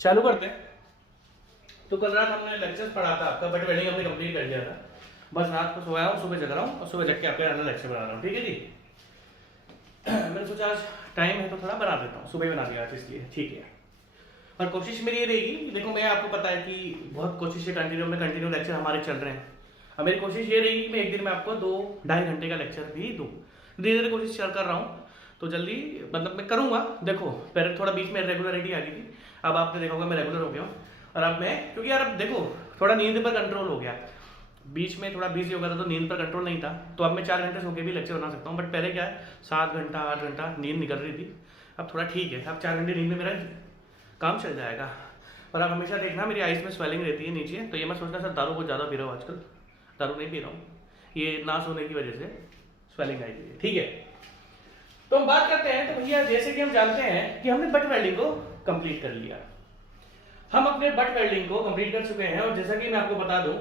चालू करते हैं। तो कल रात हमने लेक्चर्स पढ़ा था आपका, बट वेल्डिंग हमने कंप्लीट कर दिया था। बस रात को सोया हूँ, सुबह जग रहा हूँ और सुबह जग के आपके अगला लेक्चर बना रहा हूँ। ठीक है जी। मैंने सोचा आज टाइम है तो थोड़ा बना देता हूँ, सुबह ही बना दिया आज, इसलिए ठीक है। और कोशिश मेरी ये रहेगी, देखो मैं आपको पता है कि बहुत कोशिश है, कंटिन्यू लेक्चर हमारे चल रहे हैं। अब मेरी कोशिश ये रहेगी कि मैं एक दिन में आपको 2-2.5 घंटे का लेक्चर भी दूँ। धीरे धीरे कोशिश कर रहा हूँ, तो जल्दी मतलब मैं करूँगा। देखो पहले थोड़ा बीच में रेगुलरिटी आ गई थी, अब आपने देखा होगा मैं रेगुलर हो गया हूँ। और अब मैं, क्योंकि यार अब देखो थोड़ा नींद पर कंट्रोल हो गया, बीच में थोड़ा बिजी हो गया था तो नींद पर कंट्रोल नहीं था, तो अब मैं 4 घंटे सो के भी लेक्चर बना सकता हूँ। बट पहले क्या है 7 घंटा 8 घंटा नींद निकल रही थी, अब थोड़ा ठीक है, अब 4 घंटे नींद में मेरा काम चल जाएगा। और आप हमेशा देखना मेरी आइस में स्वेलिंग रहती है नीचे, तो ये मैं सोचना सर दारू बहुत ज़्यादा पी रहा हूँ आजकल। दारू नहीं पी रहा हूँ, ये ना सोने की वजह से स्वेलिंग आई है। ठीक है, तो हम बात करते हैं। तो भैया जैसे कि हम जानते हैं कि हमने बट वेल्डिंग को कंप्लीट कर लिया, हम अपने बट वेल्डिंग को कंप्लीट कर चुके हैं। और जैसा कि मैं आपको बता दूं,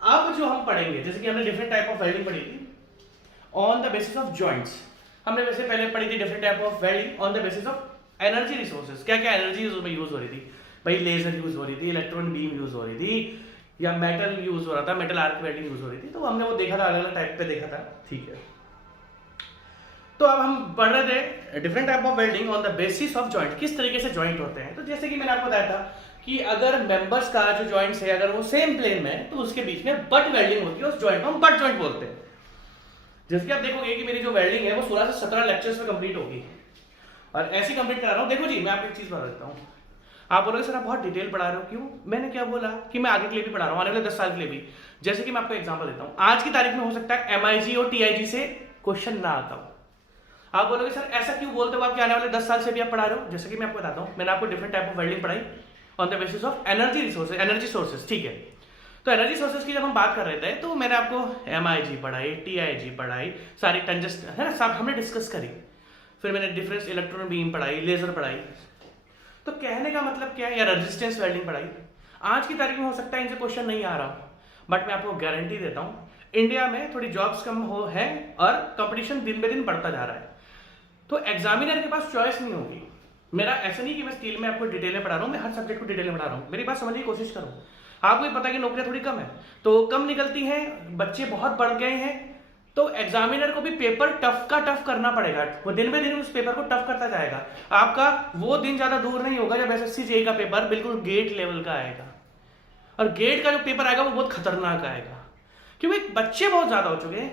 अब जो हम पढ़ेंगे, जैसे कि हमने डिफरेंट टाइप ऑफ वेल्डिंग पढ़ी थी on the basis of joints. हमने वैसे पहले पढ़ी थी different type of welding on the basis of energy resources. क्या क्या एनर्जी उसमें यूज हो रही थी भाई, लेजर यूज हो रही थी, इलेक्ट्रॉन बीम यूज हो रही थी, या मेटल यूज हो रहा था, मेटल आर्क वेल्डिंग यूज हो रही थी। तो हमने वो देखा था, अलग अलग टाइप पे देखा था। ठीक है, तो अब हम पढ़ रहे थे different type of welding on the basis of joint, किस तरीके से जॉइंट होते हैं। तो जैसे कि मैंने आपको बताया था कि अगर मेंबर्स का जो जॉइंट्स है अगर वो सेम प्लेन में है तो उसके बीच में बट वेल्डिंग होती है, उस जॉइंट को हम बट जॉइंट बोलते हैं। जैसे कि आप देखोगे कि मेरी जो वेल्डिंग है वो 16 से 17 लेक्चर्स में कंप्लीट होगी, और ऐसी कंप्लीट करा रहा हूँ। देखो जी, मैं आपको एक चीज बता देता हूँ। आप बोलोगे सर आप बहुत डिटेल पढ़ा रहे हो, क्यों? मैंने क्या बोला कि मैं आगे के लिए भी पढ़ा रहा हूँ, आने वाले 10 साल के लिए भी। जैसे कि मैं आपको एग्जाम्पल देता हूँ, आज की तारीख में हो सकता है MIG और TIG से क्वेश्चन ना आता हो। आप बोलोगे सर ऐसा क्यों बोलते हो आप कि आने वाले 10 साल से भी आप पढ़ा रहे हो। जैसे कि मैं आपको बताता हूँ, मैंने आपको डिफरेंट टाइप ऑफ वेल्डिंग पढ़ाई on the basis of energy resources, energy sources. ठीक है, तो एनर्जी सोर्सेज की जब हम बात कर रहे थे तो मैंने आपको MIG पढ़ाई, TIG पढ़ाई, सारी टंजस्ट है ना, सब हमने डिस्कस करी। फिर मैंने डिफरेंस इलेक्ट्रॉन बीम पढ़ाई, लेजर पढ़ाई। तो कहने का मतलब क्या है, या रेजिस्टेंस वेल्डिंग पढ़ाई। आज की तारीख में हो सकता है इनसे क्वेश्चन नहीं आ रहा, बट मैं आपको गारंटी देता हूँ इंडिया में थोड़ी जॉब्स कम हो है और कंपटीशन दिन ब दिन बढ़ता जा रहा है, तो एग्जामिनर के पास चॉइस नहीं होगी। मेरा ऐसा नहीं कि मैं स्किल में आपको डिटेल में पढ़ा रहा हूँ, मैं हर सब्जेक्ट को डिटेल में पढ़ा रहा हूँ। मेरी बात समझने की कोशिश करो। आपको भी पता है कि नौकरियां थोड़ी कम है, तो कम निकलती हैं, बच्चे बहुत बढ़ गए हैं, तो एग्जामिनर को भी पेपर टफ का टफ करना पड़ेगा। वो दिन बे दिन उस पेपर को टफ करता जाएगा। आपका वो दिन ज्यादा दूर नहीं होगा जब SSC JEE का पेपर बिल्कुल गेट लेवल का आएगा, और गेट का जो पेपर आएगा वो बहुत खतरनाक आएगा, क्योंकि बच्चे बहुत ज्यादा हो चुके हैं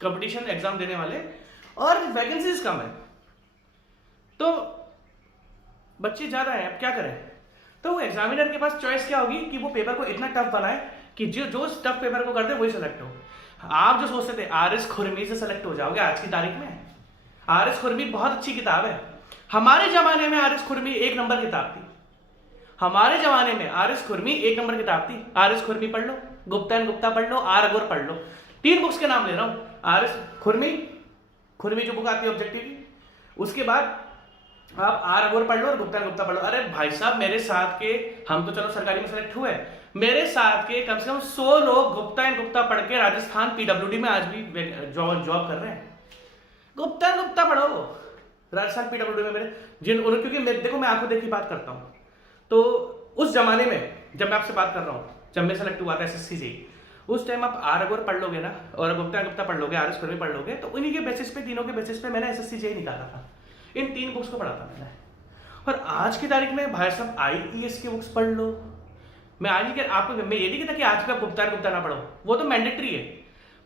कंपटीशन एग्जाम देने वाले, और वैकेंसीज कम है, तो बच्चे ज्यादा हैं। अब क्या करें, तो वो एग्जामिनर के पास चॉइस क्या होगी कि वो पेपर को इतना टफ बनाए कि जो टफ पेपर को करते वही सेलेक्ट हो। आप जो सोचते थे RS खुरमी से सेलेक्ट हो जाओगे, आज की तारीख में RS खुरमी बहुत अच्छी किताब है। हमारे जमाने में RS खुरमी 1 नंबर किताब थी। हमारे जमाने में RS खुरमी 1 नंबर किताब थी। RS खुरमी पढ़ लो, गुप्ता एंड गुप्ता पढ़ लो, R अघोर पढ़ लो। 3 बुक्स के नाम ले रहा हूं। RS खुरमी जो बुक आती है ऑब्जेक्टिव की, उसके बाद आप R अघोर पढ़ लो और गुप्ता एंड गुप्ता पढ़ लो। अरे भाई साहब, मेरे साथ के, हम तो चलो सरकारी में सेलेक्ट हुए, मेरे साथ के कम से कम 100 लोग गुप्ता एंड गुप्ता पढ़ के राजस्थान PWD में आज भी जॉब कर रहे हैं। गुप्ता एंड गुप्ता पढ़ो राजस्थान PWD में मेरे क्योंकि देखो मैं आपको देखी बात करता हूं, तो उस जमाने में जब मैं आपसे बात कर रहा हूं, जब मैं सेलेक्ट हुआ था SSC JEE, उस टाइम आप R अघोर पढ़ लोगे ना, और गुप्ता एंड गुप्ता पढ़ लोगे, RS खुरमी पढ़ लोगे, तो उन्हीं के बेसिस पे, तीनों के बेसिस पे मैंने SSC JEE निकाला था। इन 3 बुक्स को पढ़ा था मैंने। और आज की तारीख में भाई साहब IES की बुक्स पढ़ लो। मैं आज ही आपको, मैं ये नहीं कहता कि आज भी आप गुप्ता एंड गुप्ता ना पढ़ो, वो तो मैंडेटरी है।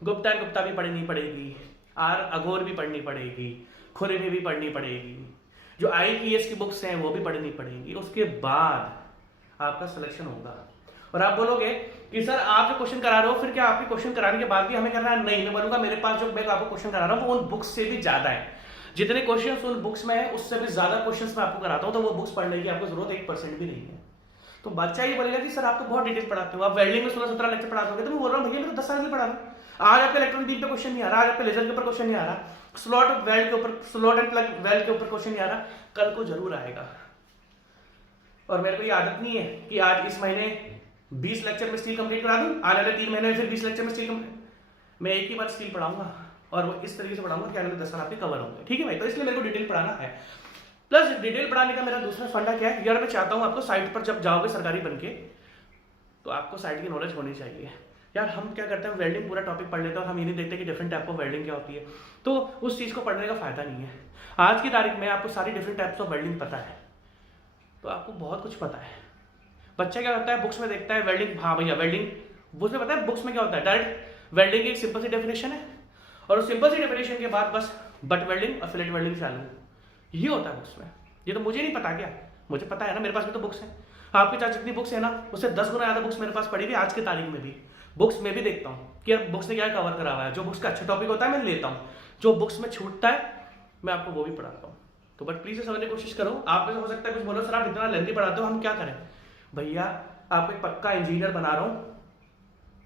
गुप्ता एंड गुप्ता भी पढ़नी पड़ेगी, R अघोर भी पढ़नी पड़ेगी, खुरमी भी पढ़नी पड़ेगी, जो IES की बुक्स हैं वो भी पढ़नी पड़ेगी। उसके बाद आपका सिलेक्शन होगा। और आप बोलोगे कि सर आप जो क्वेश्चन करा रहे हो, फिर क्या आपके क्वेश्चन कराने के बाद भी हमें करना है? नहीं, मैं बोलूंगा मेरे पास जो मैं आपको क्वेश्चन करा रहा हूँ वो उन बुक्स से भी ज्यादा है। जितने क्वेश्चंस उन बुक्स में है उससे भी ज्यादा क्वेश्चंस मैं आपको कराता हूं, तो वो बुक्स पढ़ने की आपको जरूरत 1% भी नहीं है। तो बच्चा ये बोलेगा कि सर आप तो बहुत डिटेल पढ़ाते हो, आप वेल्डिंग में 16-17 लेक्चर पढ़ाते हो, तो मैं बोल रहा हूँ भैया मैं तो 10 साल से पढ़ा रहा हूँ। आज आपके इलेक्ट्रॉन बीम पे क्वेश्चन नहीं आ रहा, आज आपके लेजर के ऊपर क्वेश्चन नहीं आ रहा, स्लॉट वेल्ड के ऊपर, स्लॉट एंड प्लग वेल्ड के ऊपर क्वेश्चन नहीं आ रहा, कल को जरूर आएगा। और मेरे को ये आदत नहीं है कि आज इस महीने 20 लेक्चर में स्टील कंप्लीट करा दूं, आने वाले 3 महीने में फिर 20 लेक्चर में स्टील कंप्लीट। मैं एक ही बार स्टील पढ़ाऊंगा, और वो इस तरीके से पढ़ाऊंगा कि आने वाले 10 साल आपके कवर होंगे। ठीक है भाई, तो इसलिए मेरे को डिटेल पढ़ाना है। प्लस डिटेल पढ़ाने का मेरा दूसरा फंडा क्या है यार, मैं चाहता हूँ आपको साइट पर जब जाओगे सरकारी बन के तो आपको साइट की नॉलेज होनी चाहिए। यार हम क्या करते हैं, वेल्डिंग पूरा टॉपिक पढ़ लेते हैं और हम ये नहीं देखते कि डिफरेंट टाइप ऑफ वेल्डिंग क्या होती है, तो उस चीज़ को पढ़ने का फायदा नहीं है। आज की तारीख में आपको सारी डिफरेंट टाइप्स ऑफ वेल्डिंग पता है, तो आपको बहुत कुछ पता है। बच्चा क्या करता है, बुक्स में देखता है वेल्डिंग, हाँ भैया वेल्डिंग, बुक्स में पता है बुक्स में क्या होता है, डायरेक्ट वेल्डिंग की एक सिंपल सी डेफिनेशन है और उस सिंपल सी डेफिनेशन के बाद बस बट वेल्डिंग और फिलेट वेल्डिंग चालू, ये होता है बुक्स में। ये तो मुझे नहीं पता क्या, मुझे पता है ना, मेरे पास भी तो बुक्स हैं। आपके पास जितनी बुक्स है ना उससे 10 गुना ज़्यादा बुक्स मेरे पास पड़ी हुई आज की तारीख में भी। बुक्स में भी देखता हूँ कि यार बुक्स ने क्या कवर करा हुआ है, जो बुक्स का अच्छा टॉपिक होता है मैं लेता हूँ, जो बुक्स में छूटता है मैं आपको वो भी पढ़ाता हूँ। तो बट प्लीज़ समझने की कोशिश करो। आप में हो सकता है कुछ बोलो सर आप इतना लेंथी पढ़ाते हो, हम क्या करें भैया, आपको एक पक्का इंजीनियर बना रहा हूँ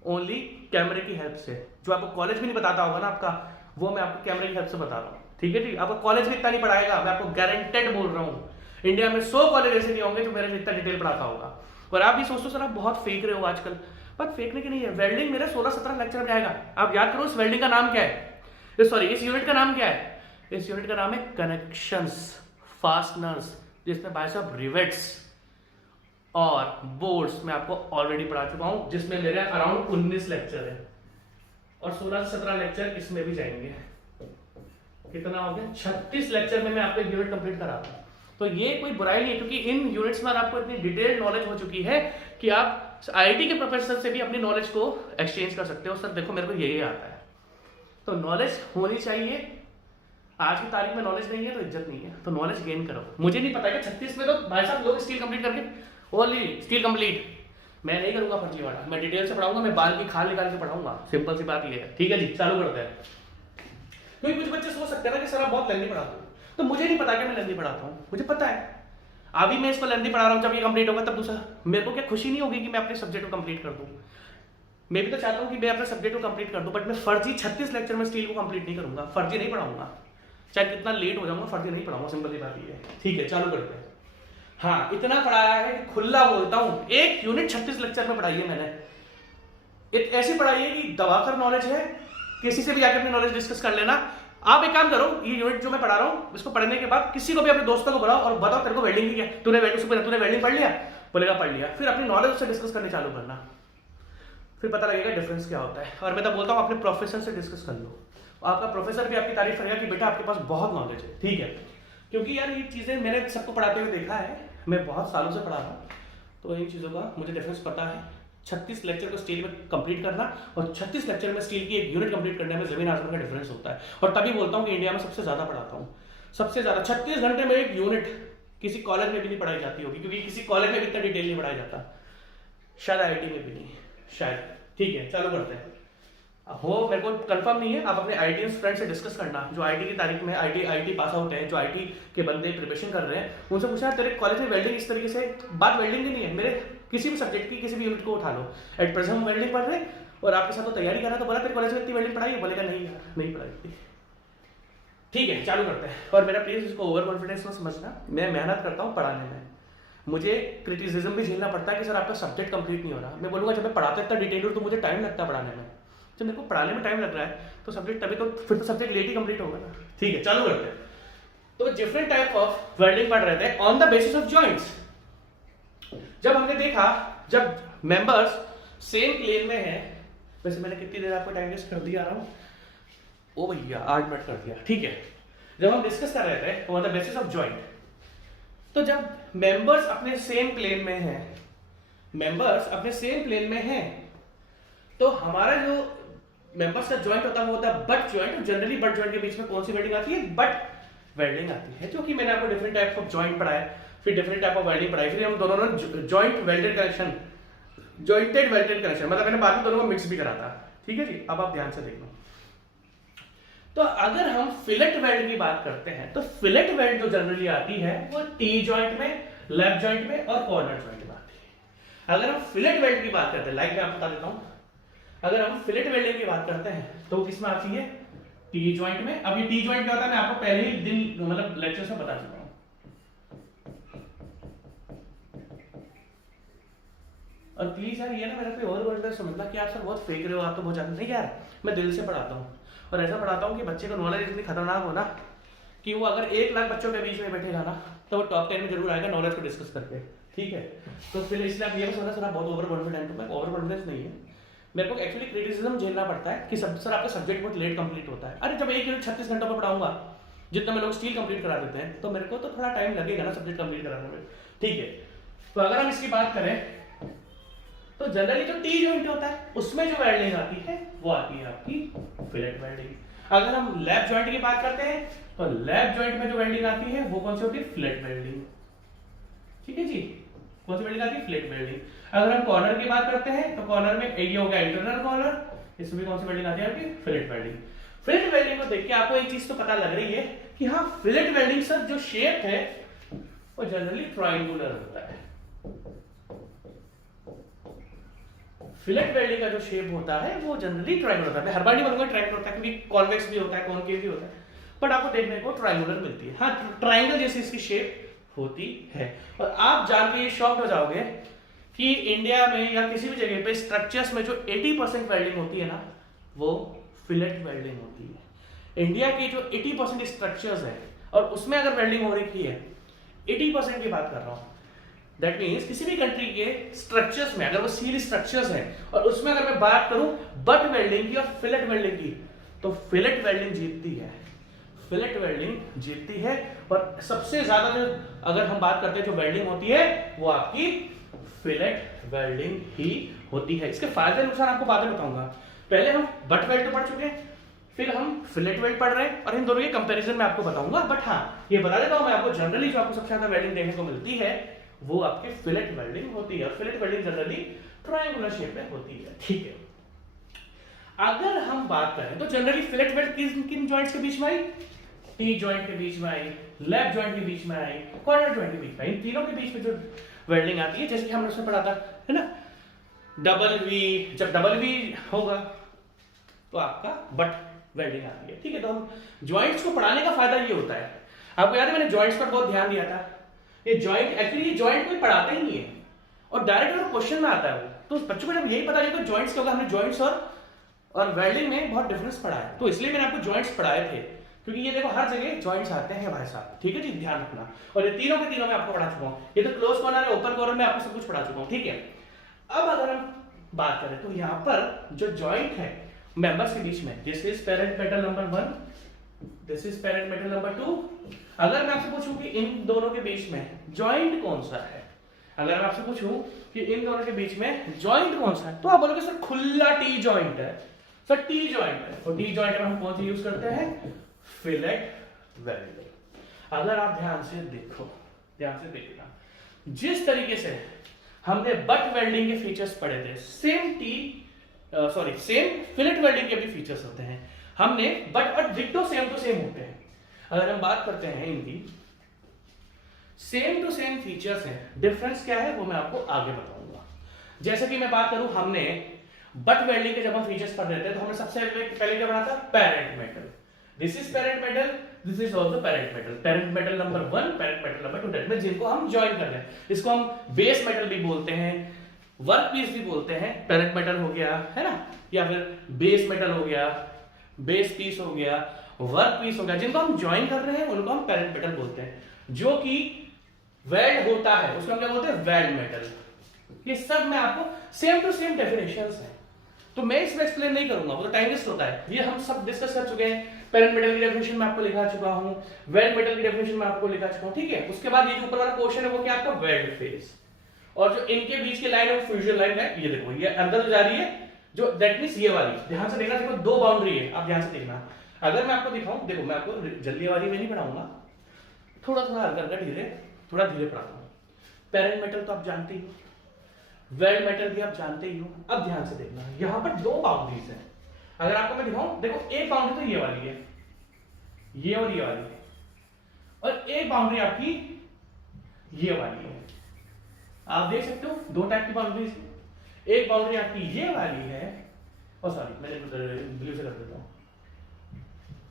ओनली कैमरे की हेल्प से। जो आपको कॉलेज भी नहीं बताता होगा ना आपका, वो मैं आपको कैमरे की हेल्प से बता रहा हूँ, ठीक है जी। आपको कॉलेज भी इतना नहीं पढ़ाएगा, मैं आपको गारंटेड बोल रहा हूँ। इंडिया में 100 कॉलेज ऐसे नहीं होंगे जो मेरे से इतना डिटेल पढ़ाता होगा। और आप भी सोचते सर आप बहुत फेंक रहे हो आजकल, पर फेंकने की नहीं है। वेल्डिंग मेरे 16-17 लेक्चर में जाएगा। आप याद करो इस वेल्डिंग का नाम क्या है, सॉरी इस यूनिट का नाम क्या है, इस यूनिट का नाम है कनेक्शंस फास्टनर्स, जिसमें भाई साहब रिवेट्स और बोर्ड्स मैं आपको ऑलरेडी पढ़ा चुका हूं, जिसमें मेरे अराउंड 19 लेक्चर है और 16 से 17 लेक्चर इसमें भी जाएंगे। कितना हो गया, 36 लेक्चर में मैं आपको एक यूनिट कंप्लीट करा दूं। तो ये कोई बुराई नहीं है, क्योंकि इन यूनिट्स में आपको इतनी डिटेल्ड नॉलेज हो चुकी है कि आप आईआईटी के प्रोफेसर से भी अपनी नॉलेज को एक्सचेंज कर सकते हो। सर देखो मेरे को यही आता है, तो नॉलेज होनी चाहिए। आज की तारीख में नॉलेज नहीं है तो इज्जत नहीं है, तो नॉलेज गेन करो। मुझे नहीं पता कि 36 में तो भाई साहब लोग स्टील कंप्लीट करके ओनली स्टील कंप्लीट, मैं नहीं करूंगा फर्जीवाड़ा, मैं डिटेल से पढ़ाऊंगा, मैं बाल की खाल निकाल के पढ़ाऊंगा, सिंपल सी बात ये है, ठीक है जी। चालू करते हैं। क्योंकि कुछ बच्चे सोच सकते हैं ना कि सर आप बहुत लेंदी पढ़ाते हो, तो मुझे नहीं पता कि मैं लेंदी पढ़ाता हूँ, मुझे पता है। अभी मैं इसको लेंदी पढ़ा रहा हूँ, जब ये कंप्लीट होगा तब दूसरा, मेरे को क्या खुशी नहीं होगी कि मैं अपने सब्जेक्ट को कंप्लीट कर दूँ। मैं भी तो चाहता हूँ कि मैं अपने सब्जेक्ट को कंप्लीट कर दूँ, बट मैं फर्जी 36 लेक्चर में स्टील को कंप्लीट नहीं करूंगा, फर्जी नहीं पढ़ाऊंगा, चाहे कितना लेट हो जाऊंगा, फर्जी नहीं पढ़ाऊंगा, सिंपल सी बात ये है, ठीक है। चालू करते हैं। हाँ इतना पढ़ाया है कि खुला बोलता हूँ, एक यूनिट 36 लेक्चर में पढ़ाई है मैंने, ऐसी पढ़ाई है कि दबाकर नॉलेज है, किसी से भी आकर अपनी नॉलेज डिस्कस कर लेना। आप एक काम करो, ये यूनिट जो मैं पढ़ा रहा हूँ इसको पढ़ने के बाद किसी को भी अपने दोस्तों को बुलाओ और बताओ तेरे को वेल्डिंग की क्या, तूने वेल्डिंग पढ़ लिया, बोलेगा पढ़ लिया, फिर अपनी नॉलेज उससे डिस्कस करने चालू करना, फिर पता लगेगा डिफरेंस क्या होता है। और मैं तो बोलता हूँ अपने प्रोफेसर से डिस्कस कर लो, आपका प्रोफेसर भी आपकी तारीफ करेगा कि बेटा आपके पास बहुत नॉलेज है, ठीक है। क्योंकि यार ये चीज़ें मैंने सबको पढ़ाते हुए देखा है, मैं बहुत सालों से पढ़ा रहा हूँ, तो इन चीज़ों का मुझे डिफरेंस पता है। 36 लेक्चर को स्टील में कंप्लीट करना और 36 लेक्चर में स्टील की एक यूनिट कंप्लीट करने में जमीन आसमान का डिफरेंस होता है। और तभी बोलता हूँ कि इंडिया में सबसे ज़्यादा पढ़ाता हूँ, सबसे ज़्यादा। 36 घंटे में एक यूनिट किसी कॉलेज में भी नहीं पढ़ाई जाती होगी, क्योंकि किसी कॉलेज में भी इतना डिटेल नहीं पढ़ाया जाता, शायद आईआईटी में भी नहीं, शायद, ठीक है। चालू करते हैं। हो मेरे को कंफर्म नहीं है, आप अपने आईटी फ्रेंड से डिस्कस करना, जो आईटी की तारीख में आईटी पास आउट है, जो आईटी के बंदे प्रिपरेशन कर रहे हैं, उनसे पूछना तेरे कॉलेज में वेल्डिंग इस तरीके से, बात वेल्डिंग की नहीं है, मेरे किसी भी सब्जेक्ट की किसी भी यूनिट को उठा लो, एट प्रेजेंट हम वेल्डिंग पढ़ रहे हैं और आपके साथ तो तैयारी कर रहा है, तो बोला तेरे कॉलेज में इतनी वेल्डिंग पढ़ाई है, बोलेगा नहीं पढ़ाई, ठीक है। चालू करते हैं। और मेरा प्लीज इसको ओवर कॉन्फिडेंस में समझना, मैं मेहनत करता हूँ पढ़ाने में, मुझे क्रिटिसिज्म भी झेलना पड़ता है कि सर आपका सब्जेक्ट कंप्लीट नहीं हो रहा। मैं बोलूँगा जब मैं पढ़ाता इतना डिटेल तो मुझे टाइम लगता है पढ़ाने में, जब मेरे को पढ़ाने में टाइम लग रहा है तो सब्जेक्ट तभी तो फिर तो सब्जेक्ट लेट ही कंप्लीट होगा ना, ठीक है। चालू करते हैं। तो डिफरेंट टाइप ऑफ वेल्डिंग पढ़ रहे थे on the basis of joints. जब हमने देखा जब मेंबर्स सेम प्लेन में है, वैसे मैंने कितनी देर आपको टाइम वेस्ट कर दिया रहा हूँ, ओ भैया 8 मिनट कर दिया, ठीक है। जब हम डिस्कस कर रहे थे on the basis of joint, तो जब मेंबर्स अपने सेम प्लेन में हैं, मेंबर्स अपने सेम प्लेन में हैं, तो हमारा जो मेंबर्स का जॉइंट होता है वो होता है butt joint. Generally butt joint के बीच में कौन सी वेल्डिंग आती है, बट वेल्डिंग आती है, जो कि मैंने आपको डिफरेंट टाइप ऑफ जॉइंट पढ़ाया, फिर डिफरेंट टाइप ऑफ वेल्डिंग पढ़ाई, फिर हम दोनों ने joint welded connection, jointed welded connection, मतलब मैंने बाद में दोनों को मिक्स भी करा था, ठीक है जी। अब आप ध्यान से देखना। तो अगर हम फिलेट वेल्ड की बात करते हैं, तो फिलेट वेल्ड जो जनरली आती है वो टी जॉइंट में, लेफ्ट जॉइंट में और कॉर्नर जॉइंट में आती है। अगर हम फिलेट वेल्ड की बात करते हैं, लाइक मैं आपको बता देता हूं, अगर हम फिलेट वेल्डिंग की बात करते हैं तो किसमें आती है, टी जॉइंट में। अब ये टी जॉइंट क्या होता है मैं आपको पहले ही दिन मतलब लेक्चर में बता चुका हूं। और प्लीज यार ये ना मेरा कोई और वर्ड समझना कि आप सर बहुत फेंक रहे हो, आप तो बहुत ज्यादा नहीं यार, मैं दिल से पढ़ाता हूँ और ऐसा पढ़ाता हूँ कि बच्चे को नॉलेज इतनी खतरनाक हो ना कि वो अगर 1 लाख बच्चों के बीच में बैठेगा ना तो वो टॉप 10 में जरूर आएगा नॉलेज को डिस्कस करके, ठीक है। तो फिर इसलिए आप ये भी सोचा सर आप बहुत ओवर कॉन्फिडेंट हो, ओवर कॉन्फिडेंस नहीं है, मेरे को एक्चुअली क्रिटिसिज्म झेलना पड़ता है कि सर आपका सब्जेक्ट बहुत लेट कंप्लीट होता है। अरे जब एक यूनिट 36 घंटों में पढ़ाऊंगा जितना में लोग स्टील कंप्लीट करा देते हैं, तो मेरे को तो थोड़ा टाइम लगेगा ना सब्जेक्ट कंप्लीट कराने में, ठीक है। तो अगर हम इसकी बात करें तो जनरली जो टी जॉइंट होता है उसमें जो वेल्डिंग आती है वो आती है आपकी फिलेट वेल्डिंग। अगर हम लैप जॉइंट की बात करते हैं तो लैप जॉइंट में जो वेल्डिंग आती है वो कौन सी होती है, फिलेट वेल्डिंग, ठीक है जी। कौन सी वेल्डिंग आती है, फिलेट वेल्डिंग। अगर हम कॉर्नर की बात करते हैं तो कॉर्नर में ये हो गया इंटरनल कॉर्नर, इसमें कौन सी वेल्डिंग आती है आपकी, फिलेट वेल्डिंग। फिलेट वेल्डिंग को देख के आपको एक चीज तो पता लग रही है कि हाँ फिलेट वेल्डिंग सर जो शेप है वो जनरली ट्रायंगुलर होता है। फिलेट वेल्डिंग का जो शेप होता है वो जनरली ट्रायंगुलर होता है। हर बार नहीं बोलूंगा ट्रायंगुलर होता है, क्योंकि कॉन्वेक्स भी होता है, कॉनकेव भी होता है, बट आपको देखने को ट्रायंगुलर मिलती है। हाँ ट्रायंगल जैसी इसकी शेप होती है। और आप जान के ये शॉक्ड हो जाओगे कि इंडिया में या किसी भी जगह पे स्ट्रक्चर्स में जो 80% वेल्डिंग होती है ना वो फिलेट वेल्डिंग होती है। इंडिया के जो 80% स्ट्रक्चर्स है और उसमें अगर वेल्डिंग हो रही है, 80% की बात कर रहा हूं, दैट मीन्स किसी भी कंट्री के स्ट्रक्चर्स में अगर वो स्टील स्ट्रक्चर्स हैं और उसमें अगर मैं बात करूं बट वेल्डिंग की और फिलेट वेल्डिंग की, तो फिलेट वेल्डिंग जीतती है, फिलेट वेल्डिंग जीतती है। और सबसे ज्यादा जो अगर हम बात करते हैं जो वेल्डिंग होती है वो आपकी फिलेट वेल्डिंग ही होती है। इसके फायदे नुकसान आपको बाद में बताऊंगा, पहले हम बट वेल्ड तो पढ़ चुके हैं, फिर हम फिलेट वेल्ड पढ़ रहे हैं और इन दोनों के कंपैरिजन में आपको बताऊंगा। बट हाँ ये बता देता हूं मैं आपको, जनरली जो आपको सबसे ज्यादा वेल्डिंग देखने को मिलती है वो आपके फिलेट वेल्डिंग होती है। और fillet welding generally triangular shape में होती है, ठीक है। अगर हम बात करें तो जनरली फिलेट वेल्ड किन किन जॉइंट्स के बीच में आई, टी जॉइंट के बीच में आई, लैप जॉइंट के बीच में आई, कॉर्नर जॉइंट के बीच में आई। इन तीनों के बीच में जो वेल्डिंग आती है, जैसे कि हमने उसमें पढ़ा था, है ना, डबल वी, जब डबल वी होगा तो आपका बट वेल्डिंग आती है, ठीक है। तो हम जॉइंट्स को पढ़ाने का फायदा ये होता है, आपको याद है मैंने जॉइंट्स पर बहुत ध्यान दिया था। ये जॉइंट एक्चुअली ये जॉइंट कोई पढ़ाता ही नहीं है और डायरेक्ट अगर क्वेश्चन में आता है वो, तो बच्चों को जब यही पता चले तो जॉइंट्स क्या होगा, हमने जॉइंट्स और वेल्डिंग में बहुत डिफरेंस पढ़ा है, तो इसलिए मैंने आपको जॉइंट्स पढ़ाए थे, क्योंकि ये देखो हर जगह जॉइंट्स आते हैं भाई साहब, ठीक है जी, ध्यान रखना। और ये तीनों के तीनों में आपको पढ़ा चुका हूं, ये तो क्लोज कॉर्नर है, ओपन कॉर्नर में आपको सब कुछ पढ़ा चुका हूं, ठीक है। अब अगर हम बात करें तो यहाँ पर जो जॉइंट है मेंबर्स के बीच में, this is parent metal number 1, this is parent metal number 2। अगर मैं आपसे पूछूं कि इन दोनों के बीच में जॉइंट कौन सा है, अगर मैं आपसे पूछूं कि इन दोनों के बीच में जॉइंट कौन सा है, तो आप बोलोगे सर खुला टी जॉइंट है, सर टी जॉइंट है। तो टी जॉइंट में हम कौन सी यूज करते हैं, फिलेट वेल्डिंग। अगर आप ध्यान से देखो, ध्यान से देखना, जिस तरीके से हमने बट वेल्डिंग के फीचर्स पढ़े थे, सेम फिलेट वेल्डिंग के भी फीचर्स होते हैं। हमने बट और डिक्टो सेम टू सेम होते हैं। अगर हम बात करते हैं इनकी, सेम टू सेम फीचर्स हैं, डिफरेंस क्या है वो मैं आपको आगे बताऊंगा। जैसे कि मैं बात करूं, हमने बट वेल्डिंग के जब हम फीचर्स पढ़ रहे थे तो हमने सबसे पहले क्या पढ़ा था, parent metal, this is parent metal, this is also parent metal, parent metal number 1, parent metal number 2, that means जिनको हम जॉइन कर रहे हैं, इसको हम बेस मेटल भी बोलते हैं, वर्क पीस भी बोलते हैं, पेरेंट मेटल हो गया, है ना, या फिर बेस मेटल हो गया, बेस पीस हो गया, वर्क पीस हो गया, जिनको हम ज्वाइन कर रहे हैं उनको हम पेरेंट मेटल बोलते हैं। जो कि वेल्ड होता है उसको हम क्या बोलते हैं, वेल्ड मेटल। ये सब मैं आपको सेम टू सेम डेफिनेशंस हैं, तो मैं इसमें एक्सप्लेन नहीं करूंगा, वो तो टाइम वेस्ट होता है, ये हम सब डिस्कस कर चुके हैं। पेरेंट मेटल की डेफिनेशन मैं आपको लिखा चुका हूं, वेल्ड मेटल की डेफिनेशन मैं आपको लिखा चुका हूं, ठीक है। उसके बाद ये जो ऊपर वाला क्वेश्चन है वो क्या आपका वेल्ड फेज, और जो इनके बीच की लाइन है फ्यूजन लाइन है, ये देखो ये अंदर जा रही है, जो दैट मींस ये वाली, ध्यान से देखना, देखो दो बाउंड्री है, आप ध्यान से देखना। अगर मैं आपको दिखाऊं, देखो मैं आपको जल्दीबाजी में नहीं पढ़ाऊंगा, थोड़ा थोड़ा हल्का धीरे, थोड़ा धीरे पढ़ाऊंगा। पेरेंट मेटल तो आप जानते ही हो, वेल्ड मेटल भी आप जानते ही हो। अब ध्यान से देखना, यहां पर दो बाउंड्रीज हैं। अगर आपको मैं दिखाऊं, देखो एक बाउंड्री तो ये वाली है, ये और ये वाली है, और एक बाउंड्री आपकी ये वाली है। आप देख सकते हो दो टाइप की बाउंड्रीज है, एक बाउंड्री आपकी ये वाली है, और सॉरी मैंने ब्लू से कर देता हूं,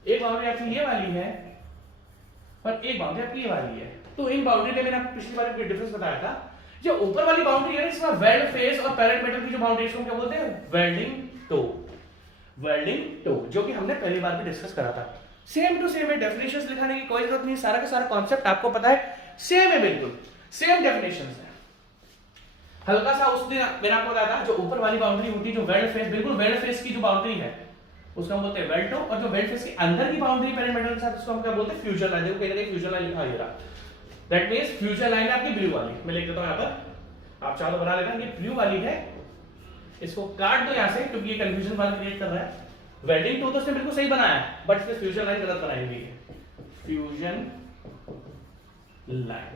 एक बाउंड्री आपकी ये वाली है और एक बाउंड्री आपकी ये वाली है। तो इन बाउंड्री में मैंने आपको पिछली बार डिफरेंस बताया था, जो ऊपर वाली बाउंड्री है इसमें वेल्ड फेस और पेरेंट मेटल की जो बाउंड्री है इसको क्या बोलते हैं, वेल्डिंग टो, वेल्डिंग टो, जो कि हमने पहली बार भी डिस्कस करा था। सेम टू सेम है, डेफिनेशंस लिखाने की कोई जरूरत नहीं, सारा का सारा कॉन्सेप्ट आपको पता है। सेम है, बिल्कुल सेम डेफिनेशन है। हल्का सा उसने मैंने आपको बताया था, जो ऊपर वाली बाउंड्री होती है, जो वेल्ड फेस, बिल्कुल वेल्ड फेस की जो बाउंड्री है उसको हम बोलते हैं वेल्ड टो, और जो वेल्ड फेस के अंदर की बाउंड्री पेरेंट मेटल के साथ उसको हम क्या बोलते हैं, फ्यूजन लाइन। देखो कहीं फ्यूजन लाइन लिखा है, दैट मींस फ्यूजन लाइन आपकी ब्लू वाली, मैं लिख देता हूं यहां पर, आप चाहो तो बना लेना, ये ब्लू वाली है, इसको काट दो यहां से क्योंकि ये कंफ्यूजन वाला क्रिएट कर रहा है। वेल्डिंग टो तो उसने बिल्कुल सही बनाया है, बट इसमें फ्यूजन लाइन गलत बनाई हुई है, फ्यूजन लाइन,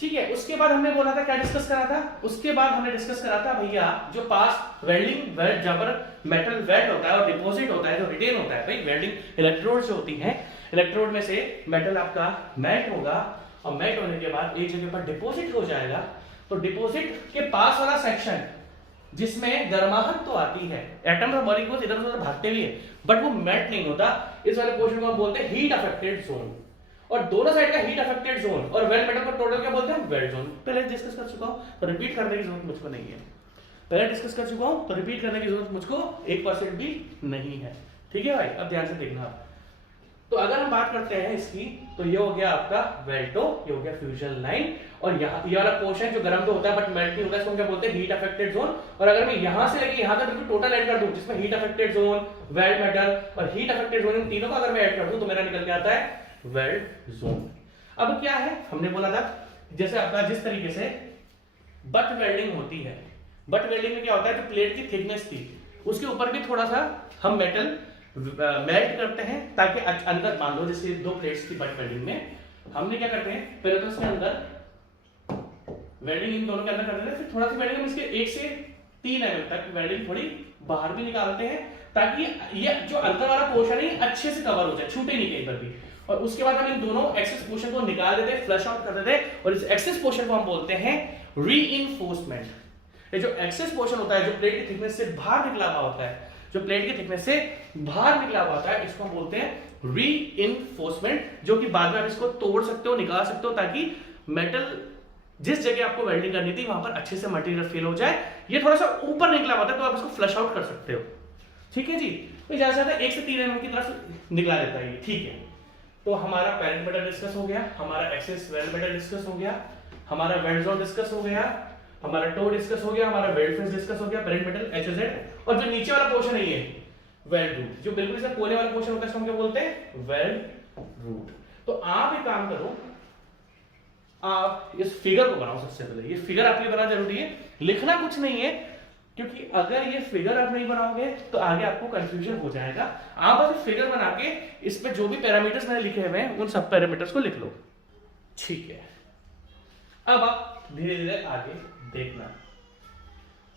ठीक है। उसके बाद हमने बोला था क्या डिस्कस करा था, उसके बाद हमने डिस्कस करा था भैया जो पास वेल्डिंग वेल्ड जब मेटल वेल्ड होता है और डिपॉजिट होता है, जो रिटेन होता है, भाई वेल्डिंग इलेक्ट्रोड जो होती है, इलेक्ट्रोड में से मेटल आपका मेल्ट होगा, और मेल्ट होने के बाद एक जगह पर डिपॉजिट हो जाएगा, तो डिपॉजिट के पास वाला सेक्शन जिसमें गर्माहट तो आती है, एटम्स और मॉलिक्यूल्स इधर उधर भागते भी है, बट वो मेल्ट नहीं होता, इस वाले पोर्शन को हम बोलते हैं हीट अफेक्टेड जोन। और दोनों साइड का हीट अफेक्टेड जोन और वेल्ड मेटल को टोटल क्या बोलते हैं, वेल्ड जोन। पहले डिस्कस कर चुका हूं, तो रिपीट करने की जरूरत मुझको नहीं है, पहले डिस्कस कर चुका हूं, तो रिपीट करने की जरूरत मुझको 1% भी नहीं है, ठीक है भाई। अब ध्यान से देखना आप, तो अगर हम बात करते हैं इसकी, तो ये हो गया आपका वेल्टो, ये हो गया फ्यूजन लाइन, और यहाँ ये वाला पोर्शन जो गर्म तो होता है बट मेल्ट नहीं होता है, इसको क्या बोलते हैं, हीट अफेक्टेड जोन। और अगर मैं यहां से लेके यहां तक बिल्कुल टोटल ऐड कर दूं, जिसमें heat affected zone, weld metal और हीट अफेक्टेड जोन, इन तीनों को अगर मैं ऐड कर दूं तो मेरा निकल के आता है वेल्ड जोन। अब क्या है, हमने बोला था जैसे आपका जिस तरीके से बट वेल्डिंग होती है, बट वेल्डिंग में क्या होता है, जो प्लेट की थिकनेस थी उसके ऊपर भी थोड़ा सा हम मेटल मेल्ट करते हैं, ताकि अंदर मान लो जैसे दो प्लेट्स की बट वेल्डिंग में हमने क्या करते हैं, पहले तो इसके अंदर वेल्डिंग इन दोनों के अंदर करते हैं, फिर थोड़ा सा वेल्डिंग हम इसके 1 से 3 mm तक वेल्डिंग थोड़ी बाहर भी निकालते हैं, ताकि ये जो अंदर वाला पोर्शन है अच्छे से कवर हो जाए, छूटे नहीं कहीं पर भी। और उसके बाद हम इन दोनों एक्सेस पोर्शन को निकाल देते हैं, फ्लश आउट कर देते हैं, और इस एक्सेस पोर्शन को हम बोलते हैं रीइंफोर्समेंट। ये जो एक्सेस पोर्शन होता है, जो प्लेट की थिकनेस से बाहर निकला हुआ होता है, जो प्लेट की थिकनेस से बाहर निकला हुआ होता है, इसको हम बोलते हैं रीइंफोर्समेंट, जो कि बाद में आप इसको तोड़ सकते हो, निकाल सकते हो, ताकि मेटल जिस जगह आपको वेल्डिंग करनी थी वहां पर अच्छे से मटेरियल फिल हो जाए। ये थोड़ा सा ऊपर निकला हुआ था तो आप इसको फ्लश आउट कर सकते हो, ठीक है जी। तो ज्यादा से ज्यादा 1 से 3 mm की तरफ निकला देता है, ठीक है। तो हमारा पेरेंट मेटल डिस्कस हो गया, हमारा एक्सेस वेल्ड मेटल डिस्कस हो गया, हमारा वेल्ड जोन डिस्कस हो गया, हमारा टो डिस्कस हो गया, हमारा वेल्ड फेस डिस्कस हो गया, पेरेंट मेटल HZ, और जो नीचे वाला पोर्शन है ये वेल्ड रूट, जो बिल्कुल इसका कोने वाला पोर्शन होता है, इसको हम क्या बोलते हैं, वेल्ड रूट। तो आप एक काम करो, आप इस फिगर को बनाओ। सबसे पहले ये फिगर आपके लिए बनाना जरूरी है, लिखना कुछ नहीं है, क्योंकि अगर ये फिगर आप नहीं बनाओगे तो आगे आपको कंफ्यूजन हो जाएगा। आप बस फिगर बना के इस पे जो भी पैरामीटर्स मैंने लिखे हुए हैं उन सब पैरामीटर्स को लिख लो, ठीक है। अब आप धीरे धीरे आगे देखना।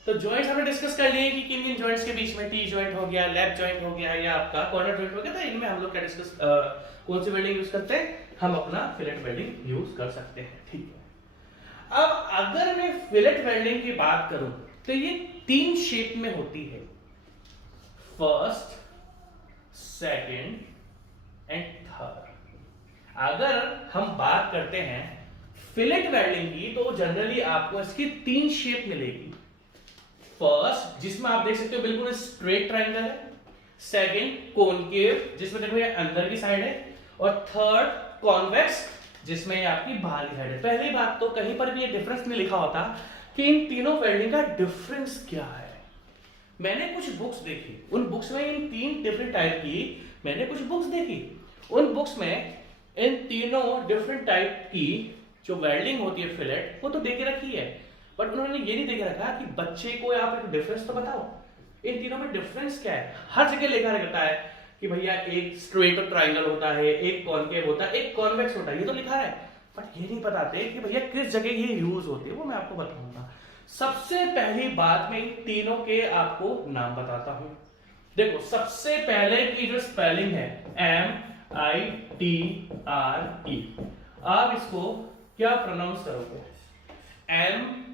तो जॉइंट्स हमने डिस्कस कर लिए कि किन किन जॉइंट्स के बीच में टी जॉइंट हो गया, लैप जॉइंट हो गया, या आपका कॉर्नर जॉइंट हो गया, तो इनमें हम लोग क्या डिस्कस कौन सी वेल्डिंग यूज करते हैं, हम अपना फिलेट वेल्डिंग यूज कर सकते हैं, ठीक है। अब अगर मैं फिलेट वेल्डिंग की बात करूं तो ये 3 शेप में होती है, फर्स्ट, सेकंड एंड थर्ड। अगर हम बात करते हैं फिलेट वेल्डिंग की तो जनरली आपको इसकी 3 शेप मिलेगी। फर्स्ट, जिसमें आप देख सकते हो बिल्कुल स्ट्रेट ट्रायंगल है, सेकंड कॉनकेव, जिसमें देखो ये अंदर की साइड है, और थर्ड कॉन्वेक्स, जिसमें ये आपकी बाहरी साइड है। पहली बात तो कहीं पर भी ये डिफरेंस नहीं लिखा होता कि इन तीनों वेल्डिंग का डिफरेंस क्या है। मैंने कुछ बुक्स देखी, उन बुक्स में इन 3 डिफरेंट टाइप की मैंने कुछ बुक्स देखी, उन बुक्स में इन तीनों डिफरेंट टाइप की जो वेल्डिंग होती है फिलेट, वो तो देके रखी है, बट उन्होंने ये नहीं देके रखा कि बच्चे को आप एक डिफरेंस तो बताओ, इन तीनों में डिफरेंस क्या है। हर जगह लिखा रहता है कि भैया एक स्ट्रेट ट्रायंगल होता है, एक कॉनकेव होता है, एक कॉन्वेक्स होता है, ये तो लिखा है, बट ये नहीं बताते कि भैया किस जगह ये यूज होती है, वो मैं आपको बताऊंगा। सबसे पहली बात मैं इन तीनों के आपको नाम बताता हूं। देखो सबसे पहले की जो स्पेलिंग है MITRE, आप इसको क्या प्रोनाउंस करोगे,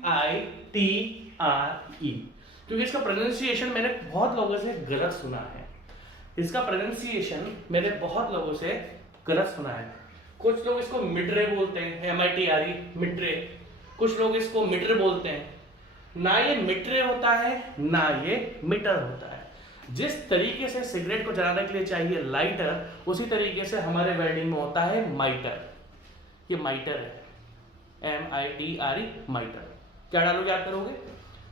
MITRE, क्योंकि इसका प्रोनाउंसिएशन मैंने बहुत लोगों से गलत सुना है, इसका प्रोनाउंसिएशन मैंने बहुत लोगों से गलत सुना है। कुछ लोग इसको मिड्रे बोलते हैं, MITRE मिड्रे, कुछ लोग इसको मिटर बोलते हैं। ना ये मिट्रे होता है ना ये मीटर होता है। जिस तरीके से सिगरेट को जलाने के लिए चाहिए लाइटर, उसी तरीके से हमारे वेल्डिंग में होता है माइटर। ये माइटर है, MITRE, माइटर। क्या डालोगे, याद करोगे,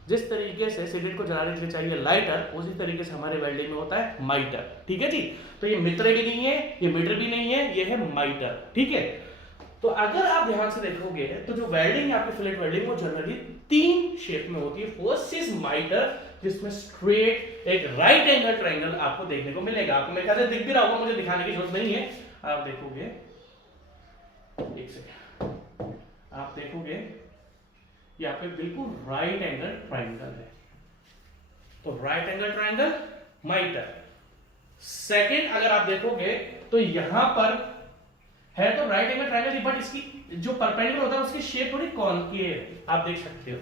जिस तरीके से सिगरेट को जलाने के लिए चाहिए लाइटर, उसी तरीके से हमारे वेल्डिंग में होता है माइटर। ठीक है जी, तो ये मित्र भी नहीं है, ये मीटर भी नहीं है, ये है माइटर। ठीक है, तो अगर आप ध्यान से देखोगे तो जो वेल्डिंग है आपकी फिलेट वेल्डिंग वो जनरली 3 शेप में होती है। फर्स्ट इज माइटर, जिसमें स्ट्रेट एक राइट एंगल ट्रायंगल आपको देखने को मिलेगा। आपको मेरे ख्याल से दिख भी रहा होगा, मुझे दिखाने की जरूरत नहीं है। आप देखोगे, एक सेकंड, आप देखोगे यहाँ पे बिल्कुल राइट एंगल ट्रायंगल है, तो राइट एंगल ट्रायंगल माइटर। सेकंड अगर आप देखोगे तो यहां पर है तो राइट एंगल ट्रायंगल, बट इसकी जो परपेंडिकुलर होता है उसकी शेप थोड़ी कॉनकेव, आप देख सकते हो।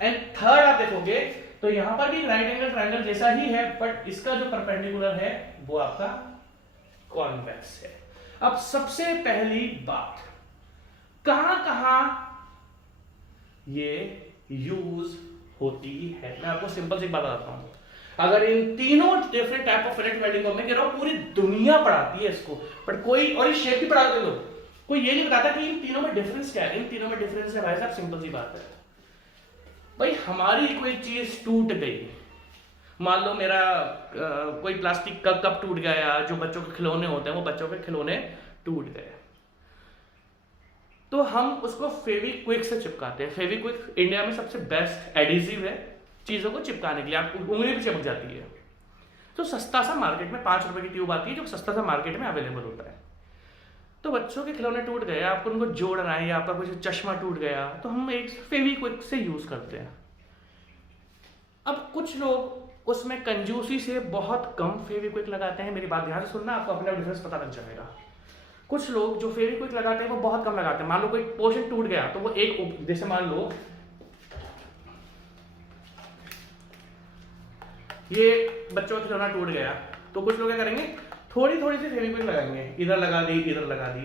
एंड थर्ड आप देखोगे तो यहां पर भी राइट एंगल ट्रायंगल जैसा ही है, बट इसका जो परपेंडिकुलर है वो आपका कॉन्वेक्स है। अब सबसे पहली बात, कहां कहां ये यूज होती है, मैं आपको सिंपल सी बात बताता हूं। अगर इन तीनों different type of fillet welding को मैं कह रहा हूं पूरी दुनिया पढ़ाती है इसको, बट कोई, और ये शेप भी पढ़ाते लोग, कोई ये नहीं बताता कि इन तीनों में डिफरेंस क्या है। इन तीनों में डिफरेंस है भाई साहब, सिंपल सी बात है भाई, हमारी कोई चीज टूट गई, मान लो मेरा कोई प्लास्टिक का कप टूट गया, जो बच्चों के खिलौने होते हैं वो बच्चों के खिलौने टूट गए, तो हम उसको फेविक्विक से चिपकाते हैं। फेविक्विक इंडिया में सबसे बेस्ट एडिसिव है चीजों को चिपकाने के लिए, आप उंगली भी चिपक जाती है। तो सस्ता सा मार्केट में 5 रुपए की ट्यूब आती है, जो सस्ता सा मार्केट में अवेलेबल होता है। तो बच्चों के खिलौने टूट गए, आपको उनको जोड़ना है, या आपका कोई चश्मा टूट गया, तो हम एक फेविक्विक से यूज करते हैं। अब कुछ लोग उसमें कंजूसी से बहुत कम फेविक्विक लगाते हैं, मेरी बात ध्यान से सुनना, आपको अपना डिफरेंस पता लग जाएगा। कुछ लोग जो फेविक्विक लगाते हैं वो बहुत कम लगाते हैं। मान लो कोई पोर्शन टूट गया तो वो एक, जैसे मान लो ये बच्चों का खिलौना टूट गया, तो कुछ लोग क्या करेंगे, थोड़ी थोड़ी सी फेविक्विक लगाएंगे, इधर लगा दी, इधर लगा दी,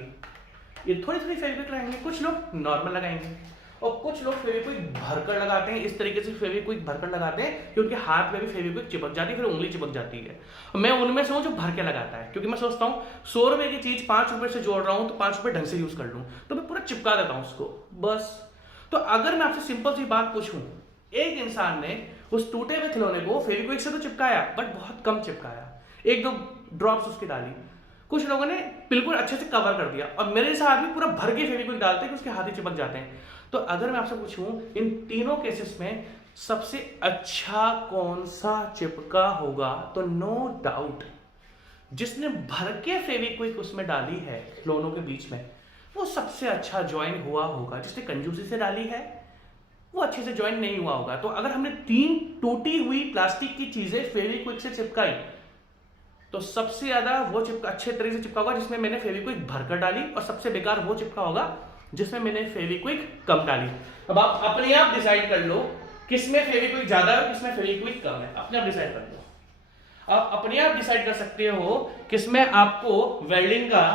ये थोड़ी थोड़ी फेविक्विक लगाएंगे। कुछ लोग नॉर्मल लगाएंगे, और कुछ लोग फेविक्विक भरकर लगाते हैं। इस तरीके से फेविक्विक भरकर लगाते हैं कि उनके हाथ में भी फेविक्विक चिपक जाती है, फिर उंगली चिपक जाती है। मैं उनमें से हूं जो भर के लगाता है, क्योंकि मैं सोचता हूं 100 रुपए की चीज 5 रुपए से जोड़ रहा हूं तो 5 रुपए ढंग से यूज कर लूं, तो मैं पूरा चिपका देता हूं उसको बस। तो अगर मैं आपसे सिंपल सी बात पूछूं, एक इंसान ने उस टूटे हुए खिलौने को फेविक्विक से तो चिपकाया, बट बहुत कम चिपकाया, 1-2 ड्रॉप्स उसकी डाली। कुछ लोगों ने बिल्कुल अच्छे से कवर कर दिया, और मेरे जैसा आदमी पूरा भर के फेविक्विक डालते हैं कि उसके हाथ ही चिपक जाते हैं। तो अगर मैं आपसे पूछूं इन तीनों केसेस में सबसे अच्छा कौन सा चिपका होगा, तो नो डाउट जिसने भर के फेविक्विक उसमें डाली है खिलौनों के बीच में, वो सबसे अच्छा ज्वाइन हुआ होगा। जिसने कंजूसी से डाली है वो अच्छे से ज्वाइन नहीं हुआ होगा। तो अगर हमने 3 टूटी हुई प्लास्टिक की चीजें फेविक्विक से चिपकाई, तो सबसे ज्यादा वो अच्छे तरीके से चिपका होगा जिसमें मैंने फेविक्विक भरकर डाली, और सबसे बेकार वो चिपका होगा जिसमें मैंने फेविक्विक कम डाली। अब आप अपने आप डिसाइड कर लो किसमें फेविक्विक ज्यादा है, किसमें फेविक्विक कम है, अपने आप डिसाइड कर लो। आप अपने आप डिसाइड कर सकते हो किसमें आपको वेल्डिंग का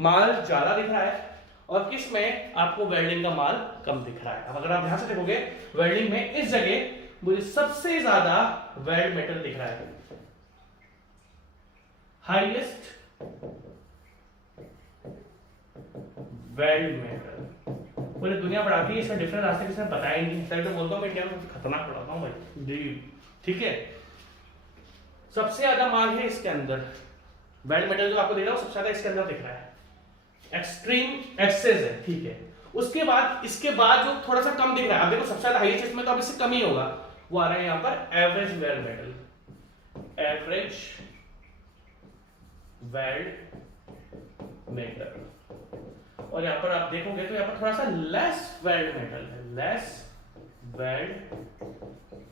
माल ज्यादा दिख रहा है और किसमें आपको वेल्डिंग का माल कम दिख रहा है। अब अगर आप ध्यान से देखोगे, वेल्डिंग में इस जगह मुझे सबसे ज्यादा वेल्ड मेटल दिख रहा है, हाईएस्ट वेल्ड मेटल। पूरी दुनिया पढ़ाती है, इसका डिफरेंस आज तक किसी ने बताया नहीं। सर तो बोलता हूँ मैं इंडिया में खतरनाक पढ़ाता हूँ भाई जी, ठीक है। सबसे ज्यादा माल है इसके अंदर, वेल्ड मेटल जो आपको दिख रहा है सबसे ज्यादा इसके अंदर दिख रहा है, एक्सट्रीम एक्सेस है, ठीक है। उसके बाद इसके बाद जो थोड़ा सा कम दिख रहा है, आप देखो सबसे ज्यादा हाईएस्ट इसमें तो अब इससे कम ही होगा, वो आ रहा है यहाँ पर average weld metal, average weld metal. और यहां पर आप देखोगे तो यहां पर थोड़ा सा लेस वेल्ड मेटल है, लेस वेल्ड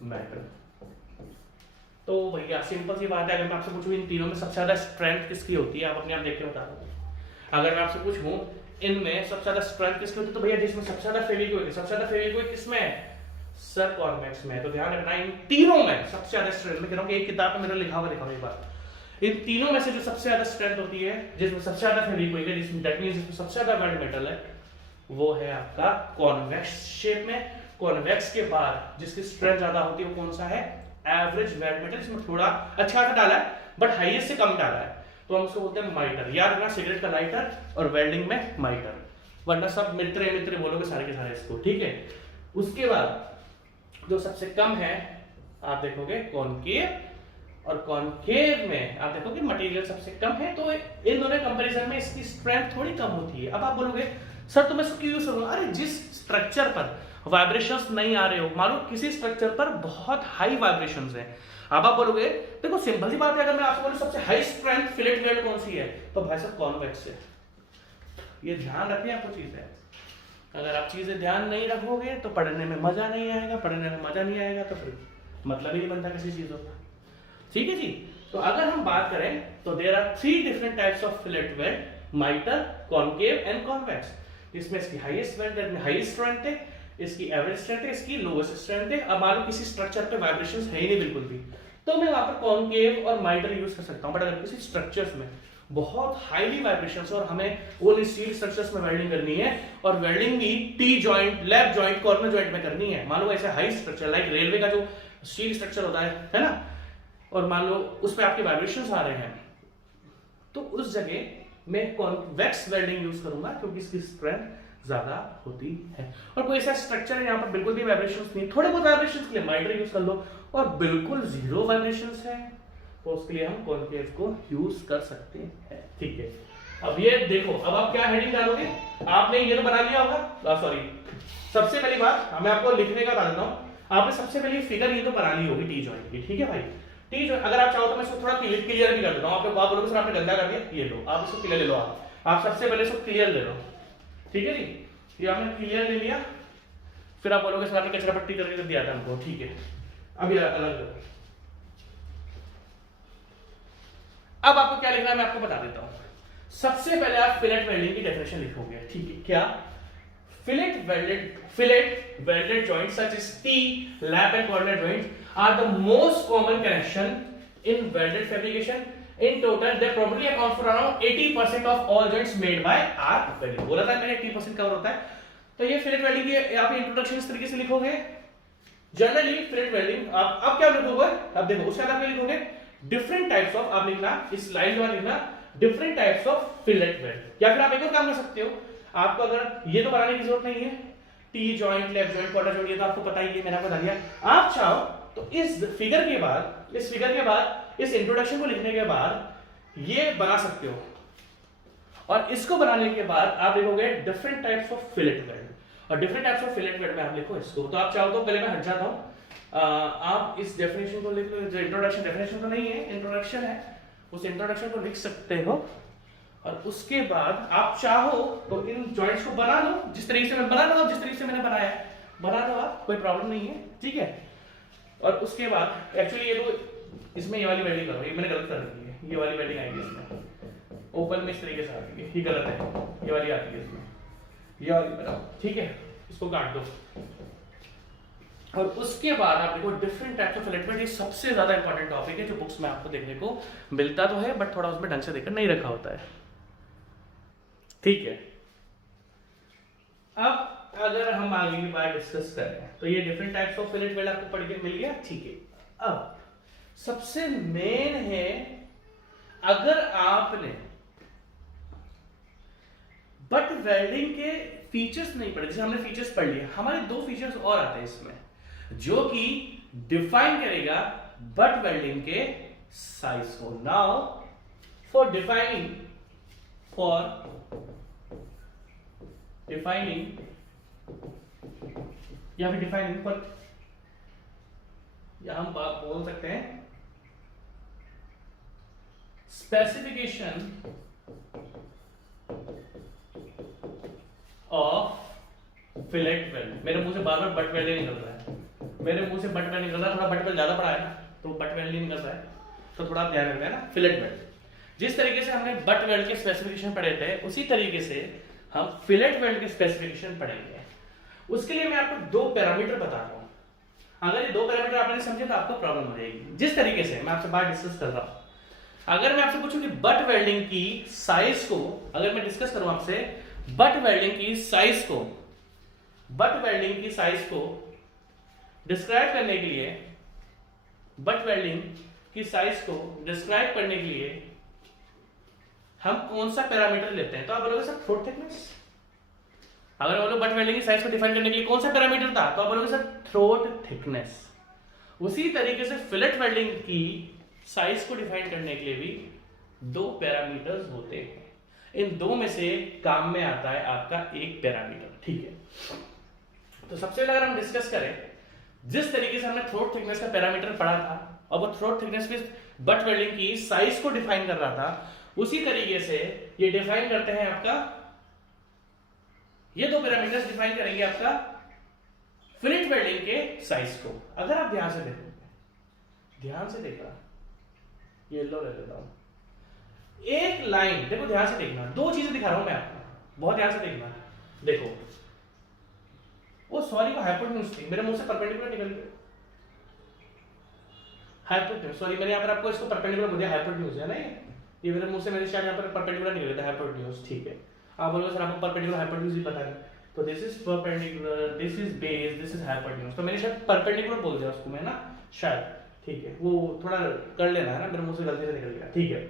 मेटल। तो भैया सिंपल सी बात है, अगर मैं आपसे पूछूं इन तीनों में सबसे ज्यादा स्ट्रेंथ किसकी होती है, आप अपने आप देख के बता दो। अगर मैं आपसे पूछूं इनमें सबसे ज्यादा स्ट्रेंथ किसकी होती है, तो भैया जिसमें सबसे ज्यादा फेविक्विक है, सबसे ज्यादा फेविक्विक किसमें है, सर कॉन्वेक्स में। तो ध्यान रखना इन तीनों में सबसे ज्यादा स्ट्रेंथ, मैं कह रहा हूं कि एक किताब में मेरा लिखा हुआ दिखाओ एक बार, इन तीनों में से जो सबसे ज्यादा स्ट्रेंथ होती है, जिसमें सबसे ज्यादा फेविक्विक है, जिसमें दैट मींस जिसमें सबसे ज्यादा वेल्ड मेटल है, वो है आपका कॉन्वेक्स शेप में। कॉन्वेक्स के बाद जिसकी स्ट्रेंथ ज्यादा होती है वो कौन सा है, एवरेज वेल्ड मेटल। इसमें थोड़ा अच्छा खासा डाला है बट हाईएस्ट से कम डाला है, तो हम उसको बोलते हैं माइटर। याद रखना, सिगरेट का लाइटर और वेल्डिंग में माइटर। वरना सब मित्र मित्र बोलोगे सारे के सारे इसको, ठीक है। उसके बाद जो सबसे कम है आप देखोगे कॉनकेव, और कॉनकेव में आप देखोगे मटेरियल सबसे कम है, तो इन दोनों कंपैरिजन में इसकी स्ट्रेंथ थोड़ी कम होती है। अब आप बोलोगे सर तो मैं इसको क्यों यूज करूंगा? अरे जिस स्ट्रक्चर पर वाइब्रेशंस नहीं आ रहे हो, मानो किसी स्ट्रक्चर पर बहुत हाई वाइब्रेशंस है, अब आप बोलोगे देखो सिंपल सी बात है, अगर मैं आपको बोलूं सबसे हाई स्ट्रेंथ फिलेट वेल्ड कौन सी है, तो भाई साहब कॉन्वेक्स है। ये ध्यान रखिए आपको चीजें, अगर आप चीजें ध्यान नहीं रखोगे तो पढ़ने में मजा नहीं आएगा, पढ़ने में मजा नहीं आएगा तो फिर मतलब ही नहीं बनता किसी चीजों का, ठीक है जी। तो अगर हम बात करें तो there are 3 different types of fillet weld, mitre, concave and convex. इसमें इसकी हाईएस्ट वेल्ड हाईएस्ट स्ट्रेंथ है, इसकी एवरेज स्ट्रेंथ है, इसकी लोएस्ट स्ट्रेंथ है। अब मान लो किसी स्ट्रक्चर पे वाइब्रेशंस है ही नहीं बिल्कुल भी, तो मैं वहां पर कॉनकेव और माइटर यूज कर सकता हूं। बट अगर किसी स्ट्रक्चर्स में बहुत हाईली वाइब्रेशंस और हमें वो स्टील स्ट्रक्चर्स में वेल्डिंग करनी है, और वेल्डिंग भी T joint, lap joint, corner joint में करनी है, मान लो ऐसे हाई स्ट्रक्चर लाइक रेलवे का जो स्टील स्ट्रक्चर होता है ना, और मान लो उस पर आपके वाइब्रेशंस आ रहे हैं, तो उस जगह मैं कॉन्वेक्स वेल्डिंग यूज करूंगा क्योंकि इसकी स्ट्रेंथ ज्यादा होती है। और कोई ऐसा स्ट्रक्चर है यहाँ पर बिल्कुल भी वाइब्रेशंस नहीं, थोड़े बहुत वाइब्रेशंस के लिए माइटर यूज कर लो, और बिल्कुल जीरो वाइब्रेशंस है तो उसके लिए हम कॉनकेव को यूज कर सकते हैं, ठीक है। अब ये देखो, अब आप क्या हेडिंग डालोगे, आपने ये तो बना लिया होगा, सॉरी सबसे पहली बात मैं आपको लिखने का बता देता हूँ, आपने सबसे पहले फिगर ये तो बना ली होगी टी जॉइंट की, ठीक है भाई। टी जॉइंट अगर आप चाहो तो मैं इसको थोड़ा क्लियर भी कर देता हूँ, आपको बात बोलोगे सर आपने गंदा कर दिया, ये लो आप इसको क्लियर ले लो, आप सबसे पहले इसको क्लियर ले लो, ठीक है जी। ये आपने क्लियर ले लिया, फिर आप बोलोगे सर आपने कचरा पट्टी करके दिया था हमको, ठीक है। अब ये अलग, अब आपको क्या लिखना है मैं आपको बता देता हूं। सबसे पहले आप फिलेट वेल्डिंग की डेफिनेशन लिखोगे, ठीक है। क्या? Fillet welded joints such as T, lap and corner joints are the most common connection in welded fabrication. In total, they probably account for around 80% of all joints made by arc welding. बोला था मैंने 80% cover होता है। तो ये fillet welding की आप introduction इस तरीके से लिखोगे। जनरली फिलेट वेल्डिंग आप क्या लिखोगे, अब देखो उसके बाद आप लिखोगे डिफरेंट टाइप्स ऑफ, आप लिखना इस लाइन के बाद लिखना different types of fillet weld. या फिर आप एक और काम कर सकते हो, आपको अगर ये तो बनाने की जरूरत नहीं है, T joint, left joint, quarter joint, ये तो आपको पता ही है, मैंने आपको बता दिया। आप चाहो तो इस फिगर के बाद इस इंट्रोडक्शन को लिखने के बाद ये बना सकते हो, और इसको बनाने के बाद आप लिखोगे different types of fillet weld, और different types of fillet weld में आप लिखो इसको। तो आप चाहो तो पहले मैं हट जाता हूं, आप इस डेफिनेशन को लिख लो, जो इंट्रोडक्शन, डेफिनेशन तो नहीं है, इंट्रोडक्शन है, उस इंट्रोडक्शन को लिख सकते हो, और उसके बाद आप चाहो तो इन जॉइंट्स को बना लो जिस तरीके से मैं बना रहा हूं, जिस तरीके से मैंने बनाया है बना लो आप, कोई प्रॉब्लम नहीं है, ठीक है। और उसके बाद एक्चुअली ये तो इसमें ये वाली वेल्डिंग करो, ये मैंने गलत कर दी है, ये वाली वेल्डिंग आएगी इसमें, ओपन में इस तरीके से आती है, ये गलत है, ये वाली आती है इसमें, ये वाली बनाओ, ठीक है, इसको काट दो। और उसके बाद आप देखो different types of fillet weld, ये सबसे ज्यादा इंपॉर्टेंट टॉपिक है जो बुक्स में आपको देखने को मिलता तो है, बट थोड़ा उसमें ढंग से देखकर नहीं रखा होता है, ठीक है। अब अगर हम आगे की बात डिस्कस करें तो ये different types of fillet weld आपको पढ़ के मिल गया, ठीक है। अब सबसे मेन है, अगर आपने बट वेल्डिंग के फीचर्स नहीं पढ़े, जैसे हमने फीचर्स पढ़ लिए, हमारे 2 फीचर्स और आते हैं इसमें जो कि डिफाइन करेगा बट वेल्डिंग के साइज को। नाउ फॉर डिफाइनिंग या फिर डिफाइनिंग पर, या हम बात बोल सकते हैं स्पेसिफिकेशन ऑफ फिलेट वेल्ड। मेरे मुंह से बार बार बट वेल्ड निकल रहा है, मेरे मुंह से बट वेल्ड निकल रहा है, थोड़ा बट वेल्ड ज्यादा पड़ा है ना, तो बट वेल्ड निकल रहा है, तो थोड़ा ध्यान रखना है ना। फिलेट वेल्ड, जिस तरीके से हमने बट वेल्ड के स्पेसिफिकेशन पढ़े थे, उसी तरीके से हम फिलेट वेल्ड के स्पेसिफिकेशन पढ़ेंगे। उसके लिए मैं आपको 2 पैरामीटर बता रहा हूं, अगर ये 2 पैरामीटर आपने समझे तो आपको प्रॉब्लम हो जाएगी। जिस तरीके से मैं आपसे बात डिस्कस कर रहा हूं, अगर मैं आपसे पूछूं कि बट वेल्डिंग की साइज को, अगर मैं डिस्कस करूं आपसे बट वेल्डिंग की साइज को डिस्क्राइब करने के लिए, बट वेल्डिंग की साइज को डिस्क्राइब करने के लिए हम कौन सा पैरामीटर लेते हैं, तो आप बोलोगे सर थ्रोट थिकनेस, अगर बोलो बट वेल्डिंग की साइज को डिफाइन करने के लिए कौन सा पैरामीटर था, तो आप बोलोगे सर थ्रोट थिकनेस। उसी तरीके से फिलेट वेल्डिंग की साइज को डिफाइन करने के लिए भी दो पैरामीटर्स होते हैं। इन दो में से काम में आता है आपका एक पैरामीटर, ठीक है। तो सबसे पहले अगर हम डिस्कस करें, जिस तरीके से हमने थ्रोट थिकनेस का पैरामीटर पढ़ा था और वो थ्रोट थिकनेस में बट वेल्डिंग की साइज को डिफाइन कर रहा था, उसी तरीके से ये डिफाइन करते हैं आपका, ये दो पैरामीटर्स डिफाइन करेंगे आपका फिलेट वेल्डिंग के साइज को। अगर आप ध्यान से देखोगे, ध्यान से देखना, ये लो ले लेता हूं, एक लाइन देखो, ध्यान से देखना, दो चीजें दिखा रहा हूं मैं आपको, बहुत ध्यान से देखना। देखो वो सॉरी, वो हाइपोटेन्यूज थी, मेरे मुंह से परपेंडिकुलर निकल गई, हाइपोटेन्यूज, सॉरी मैंने यहाँ पर आपको इसको परपेंडिकुलर बोल दिया, हाइपोटेन्यूज है ना, ये मेरे मुंह से मेरे शायद यहाँ पर परपेंडिकुलर निकल गया था, हाइपोटेन्यूज, ठीक है। आप बोलोगे सर आपको परपेंडिकुलर हाइपोटेन्यूज भी पता नहीं, तो this is perpendicular, this is base, this is hypotenuse, तो मैंने शायद परपेंडिकुलर बोल दिया उसको मैं ना, शायद, ठीक है, वो थोड़ा कर लेना है ना, मेरे मुंह से गलती से निकल गया, ठीक है।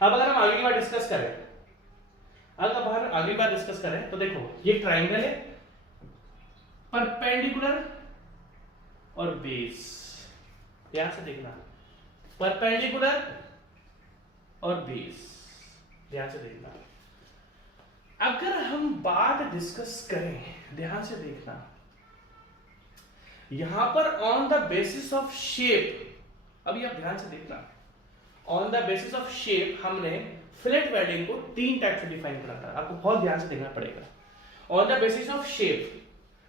अब अगर हम आगे की बात डिस्कस करें, अगर आगे की बात डिस्कस करें तो देखो ये ट्राइंगल है, परपेंडिकुलर और बेस, ध्यान से देखना, परपेंडिकुलर और बेस, ध्यान से देखना। अगर हम बात डिस्कस करें, ध्यान से देखना, यहां पर on the basis of shape, अभी आप ध्यान से देखना, on the basis of shape हमने फिलेट वेल्डिंग को तीन टाइप से डिफाइन करा था, आपको बहुत ध्यान से देखना पड़ेगा। On the basis of shape,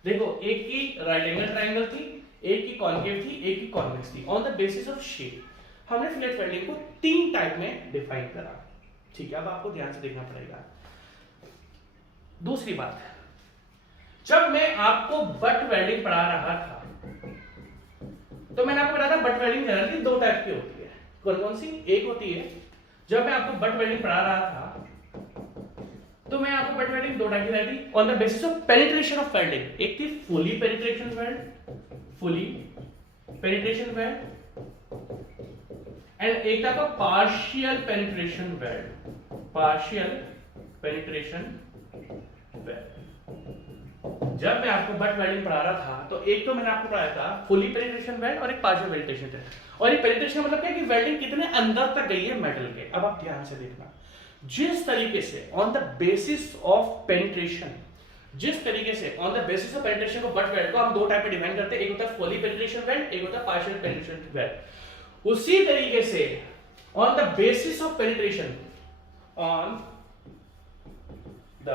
देखो एक की राइट एंगल ट्राइंगल थी, एक की कॉन्केव थी, एक की कॉन्वेक्स थी। On the basis of shape हमने फिलेट वेल्डिंग को तीन टाइप में डिफाइन करा, ठीक है। अब आपको ध्यान से देखना पड़ेगा। दूसरी बात, जब मैं आपको बट वेल्डिंग पढ़ा रहा था, तो मैंने आपको बताया था बट वेल्डिंग जनरली दो टाइप की होती है, कौन कौन सी? एक होती है, जब मैं आपको बट वेल्डिंग पढ़ा रहा था तो मैं आपको बट वेल्डिंग दो टाइप की बताई थी, on the basis of penetration of welding. एक थी fully penetration weld, fully penetration weld, and एक था partial penetration weld, partial penetration weld. जब मैं आपको बट वेल्डिंग पढ़ा रहा था तो एक तो मैंने आपको पढ़ाया था फुली पेनिट्रेशन वेल्ड और एक पार्शियल पेनिट्रेशन वेल्ड। और ये पेनिट्रेशन मतलब क्या है कि वेल्डिंग कितने अंदर तक गई है मेटल के। अब आप ध्यान से देखना, जिस तरीके से on the basis of penetration, जिस तरीके से on the basis of penetration को बट वेल्ड को हम दो टाइप में डिफाइन करते हैं, एक होता है फुली पेनिट्रेशन वेल्ड, एक होता है पार्शियल पेनिट्रेशन वेल्ड। उसी तरीके से on the basis of penetration, on the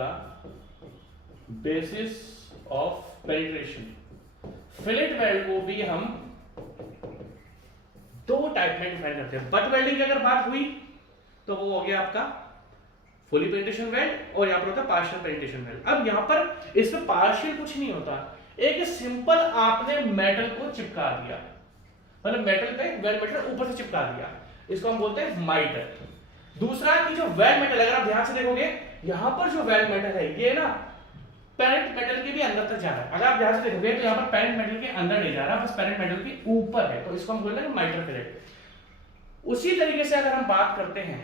basis of penetration, fillet weld को भी हम दो टाइप में डिफाइन करते हैं। बट वेल्डिंग की अगर बात हुई तो वो हो गया आपका फुली पेनिट्रेशन वेल्ड और यहां पर होता है पार्शियल पेनिट्रेशन वेल्ड। अब यहां पर इसमें पार्शियल कुछ नहीं होता, एक सिंपल आपने मेटल को चिपका दिया, मतलब मेटल पे वेल्ड मेटल ऊपर से चिपका दिया, इसको हम बोलते हैं माइटर। दूसरा कि जो वेल्ड मेटल, अगर आप ध्यान से देखोगे यहां पर जो वेल्ड मेटल है ये ना पेरेंट मेटल के भी अंदर तक जा रहा है। अगर आप ध्यान से देखोगे तो यहाँ पर पेरेंट मेटल के अंदर नहीं जा रहा, बस पेरेंट मेटल के ऊपर है, तो इसको हम बोलते हैं माइटर फिलेट। उसी तरीके से अगर हम बात करते हैं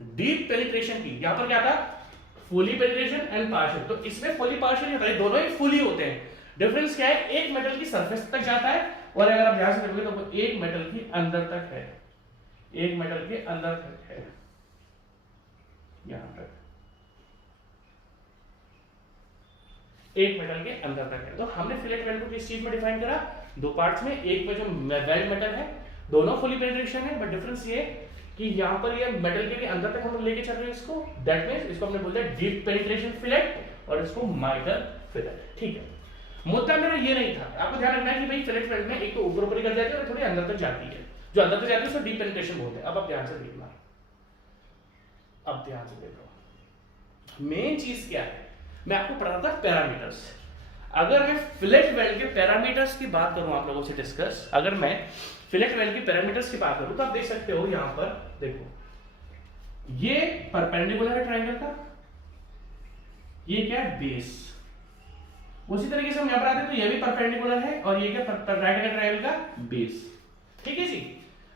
डीप पेनिट्रेशन की, यहाँ पर क्या था? Fully penetration and partial. तो इसमें फुली पार्शियल नहीं होता है, दोनों ही फुली होते हैं। डिफरेंस क्या है? एक मेटल की सरफेस तक जाता है और अगर आप ध्यान से देखोगे तो वो एक मेटल की अंदर तक है, एक मेटल के अंदर तक है, यहां तक एक मेटल के अंदर तक है। तो हमने फिलेट वेल्ड को किस चीज में डिफाइन करा? दो पार्ट्स में। एक में जो वेल्ड मेटल है, दोनों फुली पेनिट्रेशन है, बट डिफरेंस ये कि यहां पर ये मेटल के अंदर तक हम लेके चल रहे हैं इसको, दैट मींस इसको हमने बोलते हैं डीप पेनिट्रेशन फिलेट और इसको माइटर फिलेट, ठीक है। मुद्दा मेरा ये नहीं था, आपको ध्यान रखना है कि भाई फिलेट वेल्ड में एक तो ऊपर ऊपर कर जाती है और थोड़ी अंदर तक जाती है, जो अंदर तक जाती है उसको डीप पेनिट्रेशन बोलते हैं। अब आप ध्यान से देखना, अब ध्यान से देखो मेन चीज क्या है। मैं आपको पढ़ा था पैरामीटर्स। अगर मैं फिलेट वेल्ड के पैरामीटर्स की बात करूं आप लोगों से डिस्कस, अगर मैं फिलेट वेल्ड की पैरामीटर्स की बात करूं तो आप देख सकते हो यहां पर देखो, ये परपेंडिकुलर है ट्रायंगल का, ये क्या है? बेस। उसी तरीके से हम यहां पर आते हैं तो ये भी परपेंडिकुलर है और ये क्या? राइट एंगल ट्रायंगल का बेस, ठीक है जी।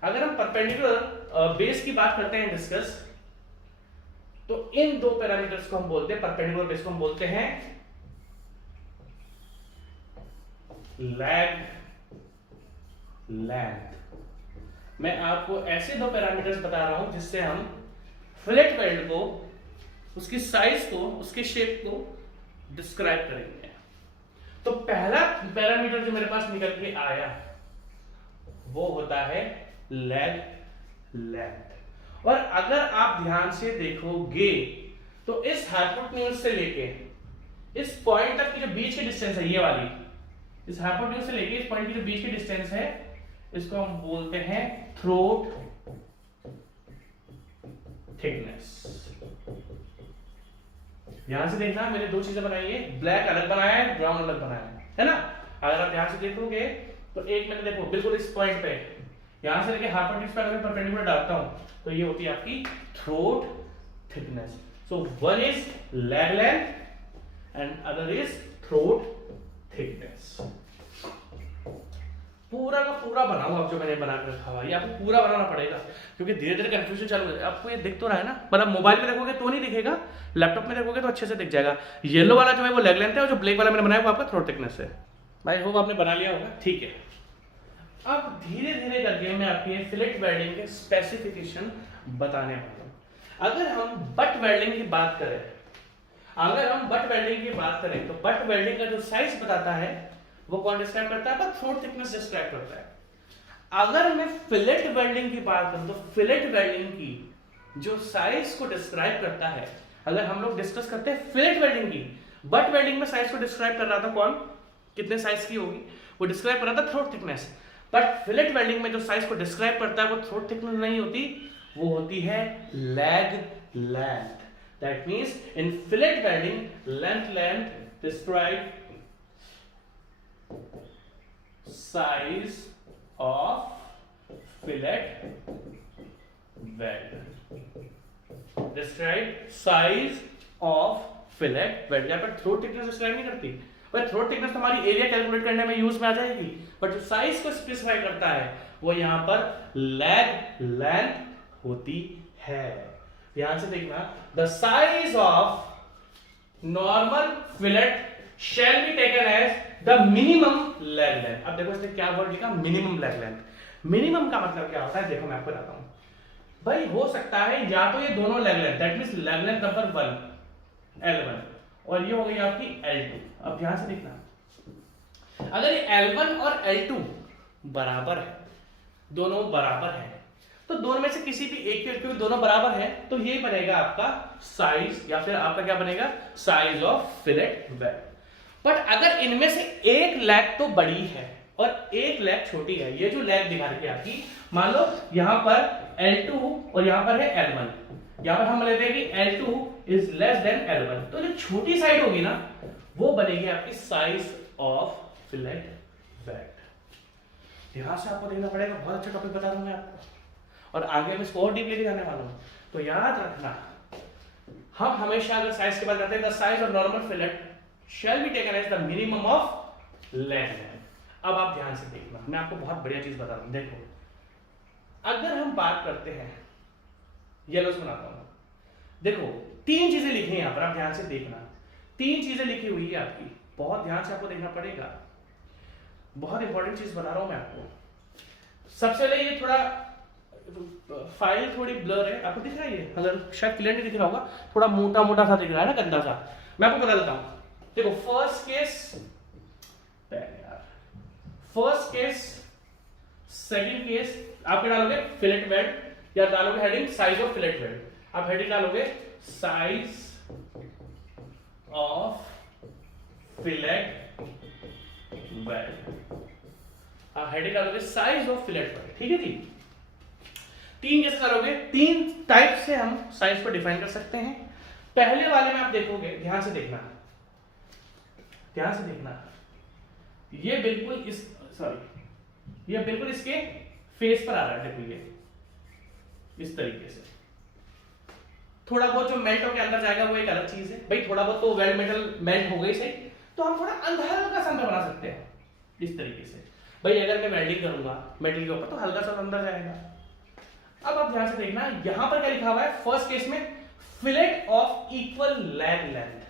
अगर हम परपेंडिकुलर बेस की बात करते हैं डिस्कस, तो इन दो पैरामीटर्स को हम बोलते हैं, परपेंडिकुलर बेस को हम बोलते हैं लैग लेंथ। मैं आपको ऐसे दो पैरामीटर्स बता रहा हूं जिससे हम फिलेट वेल्ड को, उसकी साइज को, उसके शेप को डिस्क्राइब करेंगे। तो पहला पैरामीटर जो मेरे पास निकल के आया वो होता है लैग लेंथ। और अगर आप ध्यान से देखोगे तो इस हाइपोटेन्यूज से लेके इस पॉइंट तक की जो बीच की डिस्टेंस है, ये वाली, इस हाइपोटेन्यूज से लेके इस पॉइंट की जो बीच की डिस्टेंस है, इसको हम बोलते हैं थ्रोट थिकनेस। ध्यान से देखना, मैंने दो चीजें बनाई है, ब्लैक अलग बनाया है, ब्राउन अलग बनाया है ना। अगर आप ध्यान से देखोगे तो एक मैंने देखो बिल्कुल इस पॉइंट पे, यहां से लेके हाइपोटेन्यूज पे अगर परपेंडिकुलर डालता हूं तो ये होती है आपकी throat thickness. So one is lag length and other is throat thickness. पूरा का पूरा बनाओ आप, जो मैंने बना कर रखा हुआ, ये आपको पूरा बनाना पड़ेगा क्योंकि धीरे धीरे कंफ्यूजन चालू हो जाएगा। आपको ये दिख तो रहा है ना, मतलब मोबाइल में देखोगे तो नहीं दिखेगा, लैपटॉप में देखोगे तो अच्छे से दिख जाएगा। येलो वाला जो है वो लेग लेंथ है और जो ब्लैक वाला मैंने बनाया वो आपका थ्रोट थिकनेस है। भाई होप आपने बना लिया होगा, ठीक है। अब धीरे धीरे करके मैं आपके फिलेट वेल्डिंग के स्पेसिफिकेशन बताने वाला हूं। अगर हम बट वेल्डिंग की बात करें, तो बट वेल्डिंग का जो साइज बताता है वो कौन डिस्क्राइब करता है? थ्रोट थिकनेस डिस्क्राइब करता है। अगर मैं फिलेट वेल्डिंग की बात करूं तो फिलेट वेल्डिंग की जो साइज को डिस्क्राइब करता है, अगर हम लोग डिस्कस करते हैं फिलेट वेल्डिंग की, बट वेल्डिंग में साइज को डिस्क्राइब कर रहा था कौन, कितने साइज की होगी, वो डिस्क्राइब कर रहा था throat thickness. But fillet welding में जो साइज को डिस्क्राइब करता है वो थ्रोट थिकनेस नहीं होती, वो होती है lag length. That means in fillet welding length describe size of fillet weld, describe size of fillet weld। यहाँ पर थ्रोट थिकनेस डिस्क्राइब नहीं करती, पर थ्रोट थिकनेस तो हमारी एरिया कैलकुलेट करने में यूज में आ जाएगी, बट जो साइज को स्पेसिफाई करता है वो यहाँ पर लैग लेंथ होती है। ध्यान से देखना, the size of normal fillet shall be taken as the minimum leg length। अब देखो इसने क्या वर्ड लिखा, मिनिमम लेग लेंथ। मिनिमम का मतलब क्या होता है, देखो मैं आपको बताता हूं भाई। हो सकता है या तो ये दोनों leg length, that means leg length number 1 L1 और ये हो गई आपकी L2। अब ध्यान से देखना, अगर ये L1 और L2 बराबर है, दोनों बराबर है, तो दोनों में से किसी भी एक के, क्योंकि दोनों बराबर है तो ये बनेगा आपका साइज, या फिर आपका क्या बनेगा, size of fillet weld. But अगर इनमें से एक लैग तो बड़ी है और एक लैग छोटी है, ये जो लैग दिखा रही है आपकी, मान लो यहां पर L2 और यहां पर है L1, यहां पर हम लेते हैं कि L2 is less than L1, तो जो छोटी साइड होगी ना वो बनेगी आपकी साइज ऑफ फिलेट वेल्ड। यहां से आपको देखना पड़ेगा, बहुत अच्छा टॉपिक बता रहा हूं मैं आपको और आगे हम इसको और डीप लेके जाने वाला हूं। तो याद रखना, हम हमेशा अगर साइज के बात करते हैं, the size of normal fillet shall be taken as the minimum of leg length। अब आप ध्यान से देखना, मैं आपको बहुत बढ़िया चीज बता रहा हूं। देखो, अगर हम बात करते हैं, येलो से बनाता हूं, देखो तीन चीजें लिखी हैं यहां पर, आप ध्यान से देखना, तीन चीजें लिखी हुई है आपकी, बहुत ध्यान से आपको देखना पड़ेगा, बहुत इंपॉर्टेंट चीज बता रहा हूं मैं आपको। सबसे पहले ये थोड़ा फाइल थोड़ी ब्लर है, आपको दिख रहा है ये, अगर शायद क्लियर नहीं दिख रहा होगा, थोड़ा मोटा मोटा सा दिख रहा है ना, गंदा सा। मैं आपको बता देता हूं, देखो फर्स्ट केस, सेकंड केस, आप क्या डालोगे, फिलेट वेल्ड, या डालोगे heading size of fillet weld, आप हेडिंग डालोगे साइज ऑफ फिलेट वेल्ड, आप हेडिंग डालोगे साइज ऑफ फिलेट वेल्ड, ठीक है जी। तीन कैसे डालोगे, तीन टाइप से हम साइज को डिफाइन कर सकते हैं। पहले वाले में आप देखोगे, ध्यान से देखना, ये बिल्कुल ये बिल्कुल इसके फेस पर आ रहा है, देखो ये इस तरीके से। थोड़ा बहुत जो मेल्ट होकर अंदर जाएगा वो एक अलग चीज है भाई, थोड़ा बहुत तो वेल्ड मेटल मेल्ट हो गई सही, तो हम थोड़ा हल्का सा अंदर बना सकते हैं इस तरीके से। भाई अगर मैं वेल्डिंग करूंगा मेटल के ऊपर तो हल्का सा अंदर जाएगा। अब आप ध्यान से देखना, यहां पर क्या लिखा हुआ है, फर्स्ट केस में fillet of equal lag length,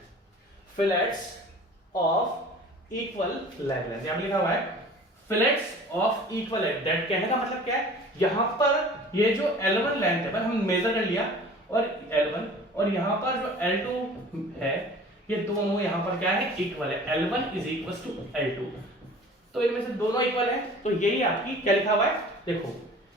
fillets of equal leg length, यहां लिखा हुआ है fillets of equal leg. That कहने का मतलब क्या है, यहां पर ये जो L1 लेंथ है, हम मेजर कर लिया, और L1 और यहां पर जो L2 है, ये दोनों यहां पर क्या है, इक्वल है। L1 is equal to L2, तो इनमें से दोनों इक्वल है, तो यही आपकी क्या लिखा हुआ है, देखो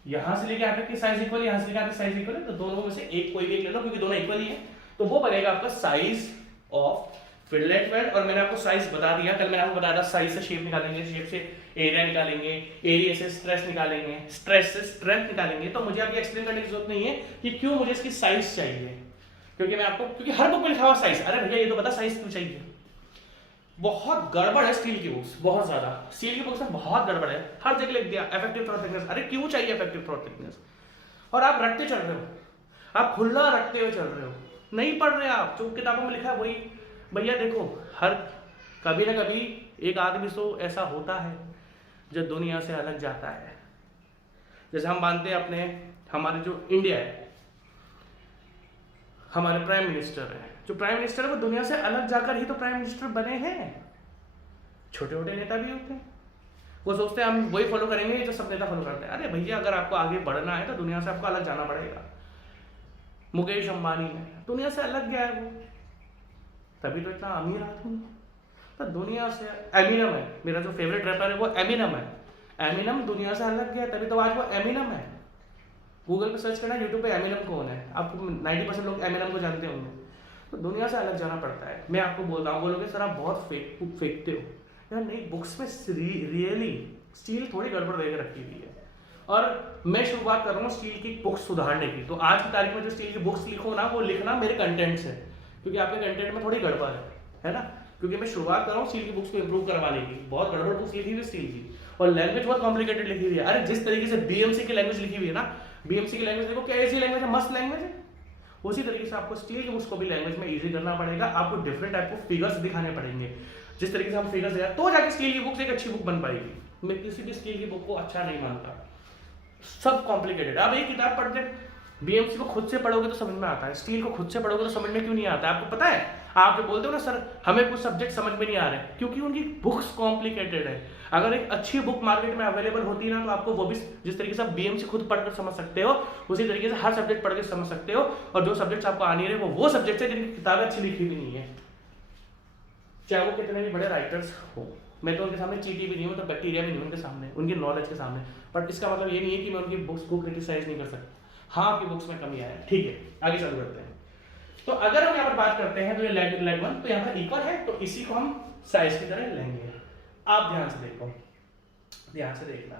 यहां से लेके यहाँ तक की साइज इक्वल है, यहां से लेके यहाँ तक साइज इक्वल है, तो दोनों में से एक कोई भी एक ले लो, क्योंकि दोनों इक्वल ही है, तो वो बनेगा आपका साइज ऑफ फिलेट वेल्ड। और मैंने आपको साइज बता दिया, कल मैंने आपको बताया था साइज से शेप निकालेंगे, शेप से एरिया निकालेंगे, एरिया से स्ट्रेस निकालेंगे, स्ट्रेस से स्ट्रेंथ निकालेंगे। तो मुझे अभी एक्सप्लेन करने की जरूरत नहीं है कि क्यों मुझे इसकी साइज चाहिए, क्योंकि मैं आपको, क्योंकि हर बुक में लिखा हुआ साइज, अरे भैया ये तो बता साइज क्यों चाहिए। बहुत गड़बड़ है स्टील की बुक्स, बहुत ज्यादा स्टील की बुक्स में बहुत गड़बड़ है, हर जगह लिख दिया इफेक्टिव थ्रॉट थिकनेस। अरे क्यों चाहिए इफेक्टिव थ्रॉट थिकनेस, और आप रटते चल रहे हो, आप खुला रटते हुए चल रहे हो, नहीं पढ़ रहे आप, जो किताबों में लिखा है वही। भैया देखो, हर कभी ना कभी एक आदमी तो ऐसा होता है जो दुनिया से अलग जाता है। जैसे हम मानते हैं अपने, हमारे जो इंडिया है, हमारे प्राइम मिनिस्टर है, जो प्राइम मिनिस्टर है वो दुनिया से अलग जाकर ही तो प्राइम मिनिस्टर बने हैं। छोटे छोटे नेता भी होते हैं, वो सोचते हैं हम वही फॉलो करेंगे जो सब नेता फॉलो करते हैं। अरे भैया अगर आपको आगे बढ़ना है तो दुनिया से आपको अलग जाना पड़ेगा। मुकेश अंबानी है, दुनिया से अलग गया है वो, तभी तो इतना अमीर आदमी है। तो दुनिया से एमिनम है, मेरा जो फेवरेट रैपर है वो एमिनम है, एमिनम दुनिया से अलग गया तभी तो आज वो एमिनम है। गूगल पे सर्च करना, यूट्यूब पे एमिनम कौन है, आपको 90% लोग एमिनम को जानते होंगे। तो दुनिया से अलग जाना पड़ता है। मैं आपको बोल रहा हूँ, बोलोगे सर आप बहुत फेंकते हो यार, नहीं, बुक्स में रियली स्टील थोड़ी गड़बड़ देकर रखी हुई है। और मैं शुरुआत कर रहा हूँ स्टील की बुक्स सुधारने की। तो आज की तारीख में जो स्टील की बुक्स लिखो ना, वो लिखना मेरे कंटेंट से, क्योंकि आपके कंटेंट में थोड़ी गड़बड़ है ना, क्योंकि मैं शुरुआत कर रहा हूँ स्टील की बुक्स को इंप्रूव करवाने की। बहुत गड़बड़ बुक्स लिखी हुई है स्टील की, और लैंग्वेज बहुत कॉम्प्लिकेटेड लिखी हुई है। अरे जिस तरीके से बीएमसी की लैंग्वेज लिखी हुई है ना, बीएमसी की लैंग्वेज देखो क्या ऐसी लैंग्वेज है, मस्त लैंग्वेज है। उसी तरीके से आपको स्टील की बुक्स को भी लैंग्वेज में इजी करना पड़ेगा। आपको डिफरेंट टाइप ऑफ फिगर्स दिखाने पड़ेंगे, जिस तरीके से हम फिगर्स दे तो जाके स्टील की बुक्स एक अच्छी बुक बन पाएगी। मैं किसी भी स्टील की बुक को अच्छा नहीं मानता, सब कॉम्प्लिकेटेड। आप एक किताब पढ़ते, बीएमसी को खुद से पढ़ोगे तो समझ में आता है, स्टील को खुद से पढ़ोगे तो समझ में क्यों नहीं आता है? आपको पता है, आप जो बोलते हो ना सर हमें कुछ सब्जेक्ट समझ में नहीं आ रहे, क्योंकि उनकी बुक्स कॉम्प्लिकेटेड है। अगर एक अच्छी बुक मार्केट में अवेलेबल होती ना, तो आपको वो भी, जिस तरीके से आप बीएमसी खुद पढ़कर समझ सकते हो, उसी तरीके से हर सब्जेक्ट पढ़ के समझ सकते हो। और जो सब्जेक्ट्स आपको आ नहीं रहे वो सब्जेक्ट है जिनकी किताबें अच्छी लिखी भी नहीं है, चाहे वो कितने भी बड़े राइटर्स हो। मैं तो उनके सामने चीटी भी नहीं हूँ, तो बैक्टीरिया भी नहीं उनके सामने, उनकी नॉलेज के सामने। बट इसका मतलब ये नहीं है कि मैं उनकी बुक्स को क्रिटिसाइज नहीं कर सकता। हाँ, आपकी बुक्स में कमी है, ठीक है, आगे चालू करते हैं। तो अगर हम यहाँ पर बात करते हैं तो ये लेग वन तो यहाँ पर इक्वल है, तो इसी को हम साइज की तरह लेंगे। आप ध्यान से देखो, ध्यान से देखना।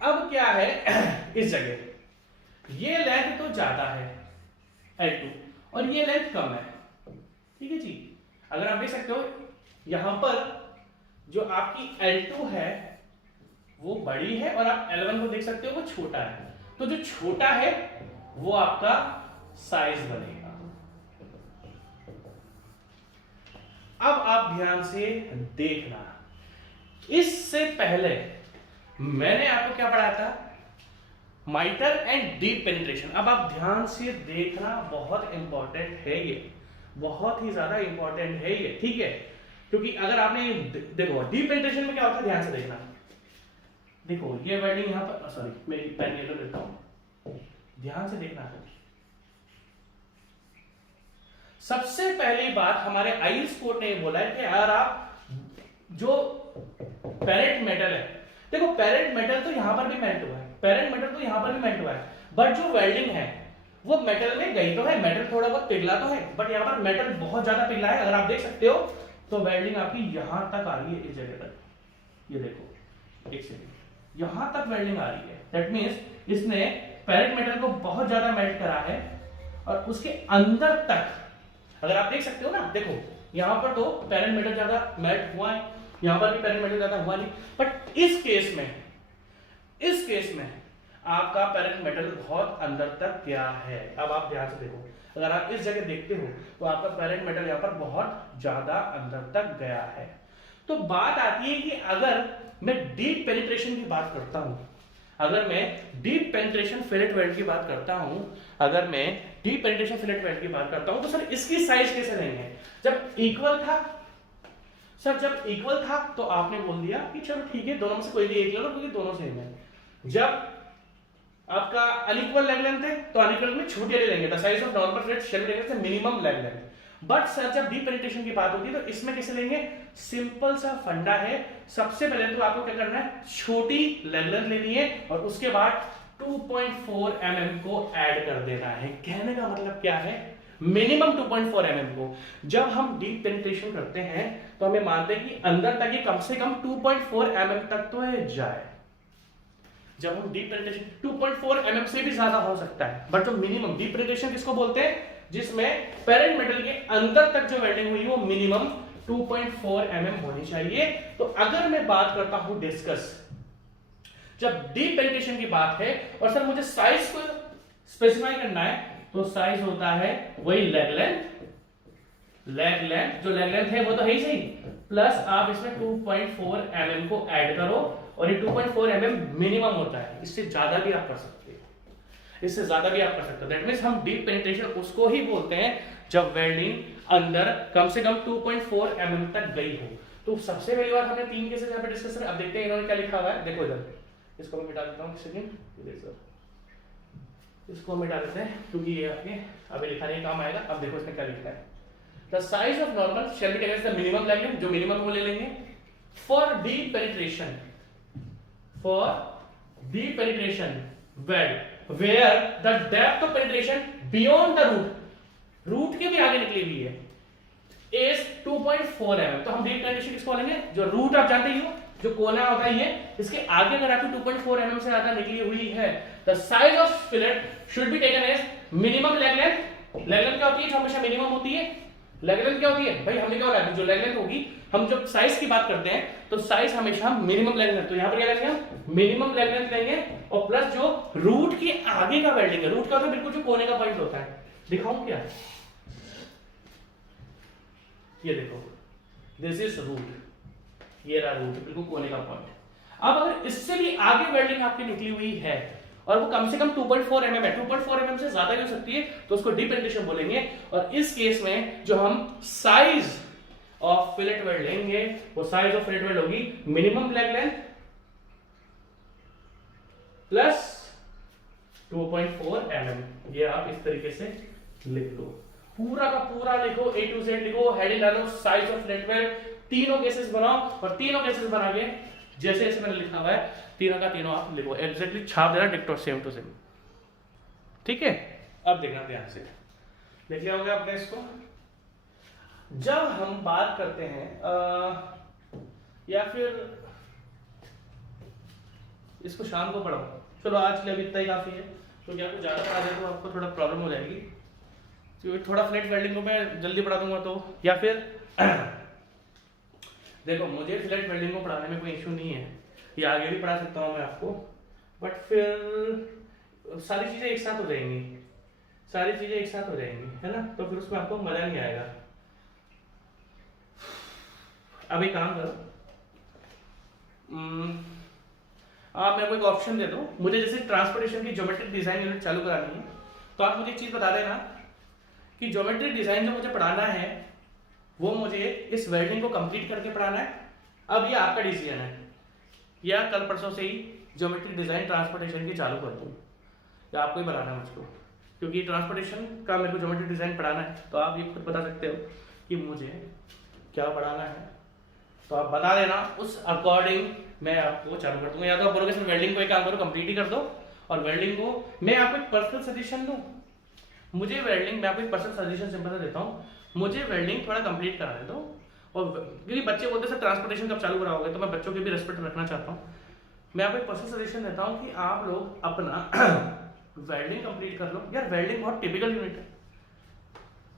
अब क्या है, इस जगह ये लेंथ तो ज्यादा है L2 और ये लेंथ कम है, ठीक है जी। अगर आप देख सकते हो यहां पर जो आपकी L2 है वो बड़ी है, और आप L1 को देख सकते हो वो छोटा है। तो जो छोटा है वो आपका साइज बनेगा। अब आप ध्यान से देखना, इससे पहले मैंने आपको क्या पढ़ाया था, माइटर एंड डीप पेनिट्रेशन। अब आप ध्यान से देखना, बहुत इंपॉर्टेंट है ये, बहुत ही ज्यादा इंपॉर्टेंट है ये, ठीक है। क्योंकि अगर आपने देखो डीप पेनिट्रेशन में क्या होता है, ध्यान से देखना। देखो ये वेल्डिंग यहां पर, सॉरी मैं पेन ले लेता हूं, ध्यान से देखना है। सबसे पहली बात हमारे आइल्स कोड ने बोला है कि अगर आप जो पेरेंट मेटल है, देखो पेरेंट मेटल तो यहां पर भी मेल्ट हुआ है, पेरेंट मेटल तो यहां पर भी मेल्ट हुआ है, बट जो वेल्डिंग है वो मेटल में गई तो है, मेटल थोड़ा बहुत पिघला तो है, बट यहां पर मेटल बहुत ज्यादा पिघला है। अगर आप देख सकते हो तो वेल्डिंग आपकी यहां तक आ रही है, इस जगह तक, ये देखो एक सेकंड, यहां तक वेल्डिंग आ रही है। दैट मींस इसने पेरेंट मेटल को बहुत ज्यादा मेल्ट करा है, और उसके अंदर तक अगर आप देख सकते हो ना, देखो यहां पर तो पेरेंट मेटल ज्यादा मेल्ट हुआ है, यहां पर भी पेरेंट मेटल ज्यादा हुआ नहीं, बट इस केस में आपका पेरेंट मेटल बहुत अंदर तक गया है। अब आप ध्यान से देखो, अगर आप इस जगह देखते हो तो आपका पेरेंट मेटल यहां पर बहुत ज्यादा अंदर तक गया है। तो बात आती है कि अगर मैं डीप पेनिट्रेशन की बात करता हूं, अगर मैं डीप पेनिट्रेशन फिलेट वेल्ड की बात करता हूं, अगर मैं डीप पेनिट्रेशन फिलेट वेल्ड की बात करता हूं, तो सर इसकी साइज कैसे लेंगे? जब इक्वल था सर जब इक्वल था तो आपने बोल दिया कि चलो ठीक है दोनों में से कोई भी एक ले लो क्योंकि दोनों सेम है। जब आपका अनइक्वल लेग लेंथ है तो अनइक्वल में छोटी वाली लेंगे, the size of normal fillet shall be taken as minimum leg length. But sir जब डीप पेनिट्रेशन की बात होती है तो इसमें कैसे लेंगे? सिंपल सा फंडा है, सबसे पहले तो आपको क्या करना है, छोटी लेग लेंथ लेनी है और उसके बाद 2.4 mm को ऐड कर देना है। कहने का मतलब क्या है, मिनिमम 2.4 mm को जब हम डीप पेनिट्रेशन करते हैं तो हमें मानते हैं कि अंदर तक ये कम से कम 2.4 mm तक तो जाए। जब हम डीप पेनिट्रेशन 2.4 mm से भी ज्यादा हो सकता है, बट जो मिनिमम डीप पेनिट्रेशन किसको बोलते हैं, जिसमें पेरेंट मेटल के अंदर तक जो वेल्डिंग हुई वो मिनिमम 2.4 mm होनी चाहिए। तो अगर मैं बात करता हूं डिस्कस, जब डीप पेनिट्रेशन की बात है और सर मुझे साइज को स्पेसिफाई करना है तो साइज होता है वही लेग लेंथ, जो लेग लेंथ है वो तो है ही सही, प्लस आप इसमें 2.4 mm को ऐड करो और ये 2.4 mm मिनिमम होता है, इससे ज्यादा भी आप कर सकते हो, इससे ज्यादा भी आप कर सकते हो। दैट मींस हम डीप पेनिट्रेशन उसको ही बोलते हैं जब वेल्डिंग अंदर कम से कम 2.4 mm तक गई हो। तो सबसे पहली बार हमने 3 केसेस यहां पे डिस्कस करें। अब देखते हैं इन्होंने क्या लिखा हुआ है, देखो इधर, इसको मैं मिटा देता हूं सेकंड, इसको मिटा देते हैं क्योंकि ये आपके अभी लिखा नहीं काम आएगा। अब देखो इसमें क्या लिखा है, the size of normal shall be taken as the minimum leg length, जो मिनिमम वो ले लेंगे for deep penetration, for deep penetration weld where the depth of penetration beyond the root के भी आगे निकली हुई है इज 2.4 mm। तो हम डीप पेनिट्रेशन किसको लेंगे, जो रूट आप जानते ही हो, जो कोना होता है ये, इसके आगे अगर आपकी 2.4 mm से ज्यादा निकली हुई है, the size of fillet should be taken as minimum leg length. Leg length क्या होती है, जो हमेशा मिनिमम होती है। लेग लेंथ क्या होती है भाई, हमने क्या बोला, जो लेग लेंथ होगी, हम जब साइज की बात करते हैं तो साइज हमेशा मिनिमम लेग लेंथ, तो यहां पर क्या करेंगे हम मिनिमम लेग लेंथ लेंगे और प्लस जो रूट के आगे का वेल्डिंग है, रूट का तो बिल्कुल जो कोने का पॉइंट होता है, दिखाऊं क्या, ये देखो दिस इज रूट, ये रहा रूट बिल्कुल कोने का पॉइंट। अब अगर इससे भी आगे वेल्डिंग आपकी निकली हुई है और वो कम से कम 2.4 mm है, 2.4 mm से ज्यादा भी हो सकती है, तो उसको डीप पेनिट्रेशन बोलेंगे। और इस केस में जो हम साइज ऑफ फिलेट वेल्ड लेंगे वो साइज ऑफ फिलेट वेल्ड होगी minimum leg length plus 2.4 mm। ये आप इस तरीके से लिख लो, पूरा का पूरा लिखो, A to Z लिखो, हेडिंग डालो, साइज ऑफ फिलेट वेल्ड, तीनों केसेस बनाओ और तीनों केसेस बना के जैसे जैसे मैंने लिखा हुआ है तीनों का तीनों आप लिखो, एग्जैक्टली छाप देना डिक्टो सेम टू सेम, ठीक है। अब देखना ध्यान से, देख लिया होगा आपने इसको। जब हम बात करते हैं या फिर इसको शाम को पढ़ाओ, चलो आज के लिए इतना ही काफी है, क्योंकि आपको ज्यादा पढ़ा जाए तो आपको थोड़ा प्रॉब्लम हो जाएगी, क्योंकि थोड़ा फ्लैट वेल्डिंग को मैं जल्दी पढ़ा दूंगा तो, या फिर देखो मुझे फ्लैट वेल्डिंग को पढ़ाने में कोई इशू नहीं है, ये आगे भी पढ़ा सकता हूँ मैं आपको, बट फिर सारी चीजें एक साथ हो जाएंगी, सारी चीजें एक साथ हो जाएंगी, है ना, तो फिर उसमें आपको मजा नहीं आएगा। अब एक काम करो, आप मेरे को एक ऑप्शन दे दो, मुझे जैसे ट्रांसपोर्टेशन की ज्योमेट्रिक डिजाइन यूनिट चालू करानी है, तो आप मुझे एक चीज बता देना कि ज्योमेट्रिक डिजाइन जो मुझे पढ़ाना है वो मुझे इस वेल्डिंग को कंप्लीट करके पढ़ाना है। अब ये आपका डिसीजन है, या कल परसों से ही ज्योमेट्रिक डिजाइन ट्रांसपोर्टेशन की चालू कर दूं, या आपको ही बनाना है मुझको, क्योंकि ट्रांसपोर्टेशन का मेरे को ज्योमेट्रिक डिजाइन पढ़ाना है, तो आप ये खुद बता सकते हो कि मुझे क्या पढ़ाना है, तो आप बता देना, उस अकॉर्डिंग मैं आपको चालू कर दूंगा। या तो आप बोलोगे सर वेल्डिंग को एक काम करो कंप्लीट ही कर दो, और वेल्डिंग को मैं आपको एक पर्सनल सजेशन दूं, मुझे वेल्डिंग, मैं आपको एक पर्सनल सजेशन सिंपल देता हूँ, मुझे वेल्डिंग थोड़ा कंप्लीट कराने दो। और क्योंकि बच्चे बोलते हैं सर ट्रांसपोर्टेशन कब चालू कराओगे, तो मैं बच्चों की भी रेस्पेक्ट रखना चाहता हूँ, मैं आपको एक पर्सनल सजेशन देता हूँ कि आप लोग अपना वेल्डिंग कंप्लीट कर लो। यार वेल्डिंग बहुत टिपिकल यूनिट है,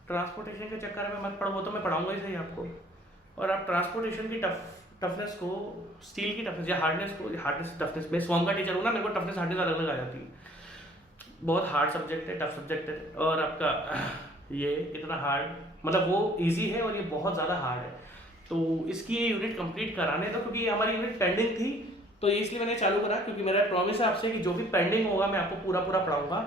ट्रांसपोर्टेशन के चक्कर में मत पढ़ो, वो तो मैं पढ़ाऊंगा ही सही आपको। और आप ट्रांसपोर्टेशन की टफनेस को, स्टील की टफनेस या हार्डनेस को, हार्डनेस टफनेस, मैं स्वाम का टीचर हूँ ना, मेरे को टफनेस हार्डनेस अलग अलग आ जाती है, बहुत हार्ड सब्जेक्ट है, टफ सब्जेक्ट है, और आपका ये इतना हार्ड, मतलब वो इजी है और ये बहुत ज़्यादा हार्ड है, तो इसकी ये यूनिट कंप्लीट कराने दो, क्योंकि हमारी यूनिट पेंडिंग थी, तो इसलिए मैंने चालू करा, क्योंकि मेरा प्रॉमिस है आपसे कि जो भी पेंडिंग होगा मैं आपको पूरा पूरा पढ़ाऊंगा।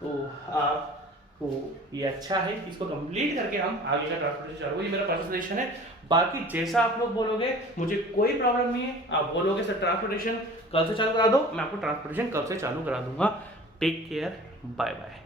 तो आप तो ये अच्छा है, इसको कंप्लीट करके हम आगे का ट्रांसपोर्टेशन चालू, ये मेरा पर्सनल सजेशन है। बाकी जैसा आप लोग बोलोगे, मुझे कोई प्रॉब्लम नहीं है। आप बोलोगे सर ट्रांसपोर्टेशन कल से चालू करा दो, मैं आपको ट्रांसपोर्टेशन कल से चालू करा दूंगा। Take care, bye bye.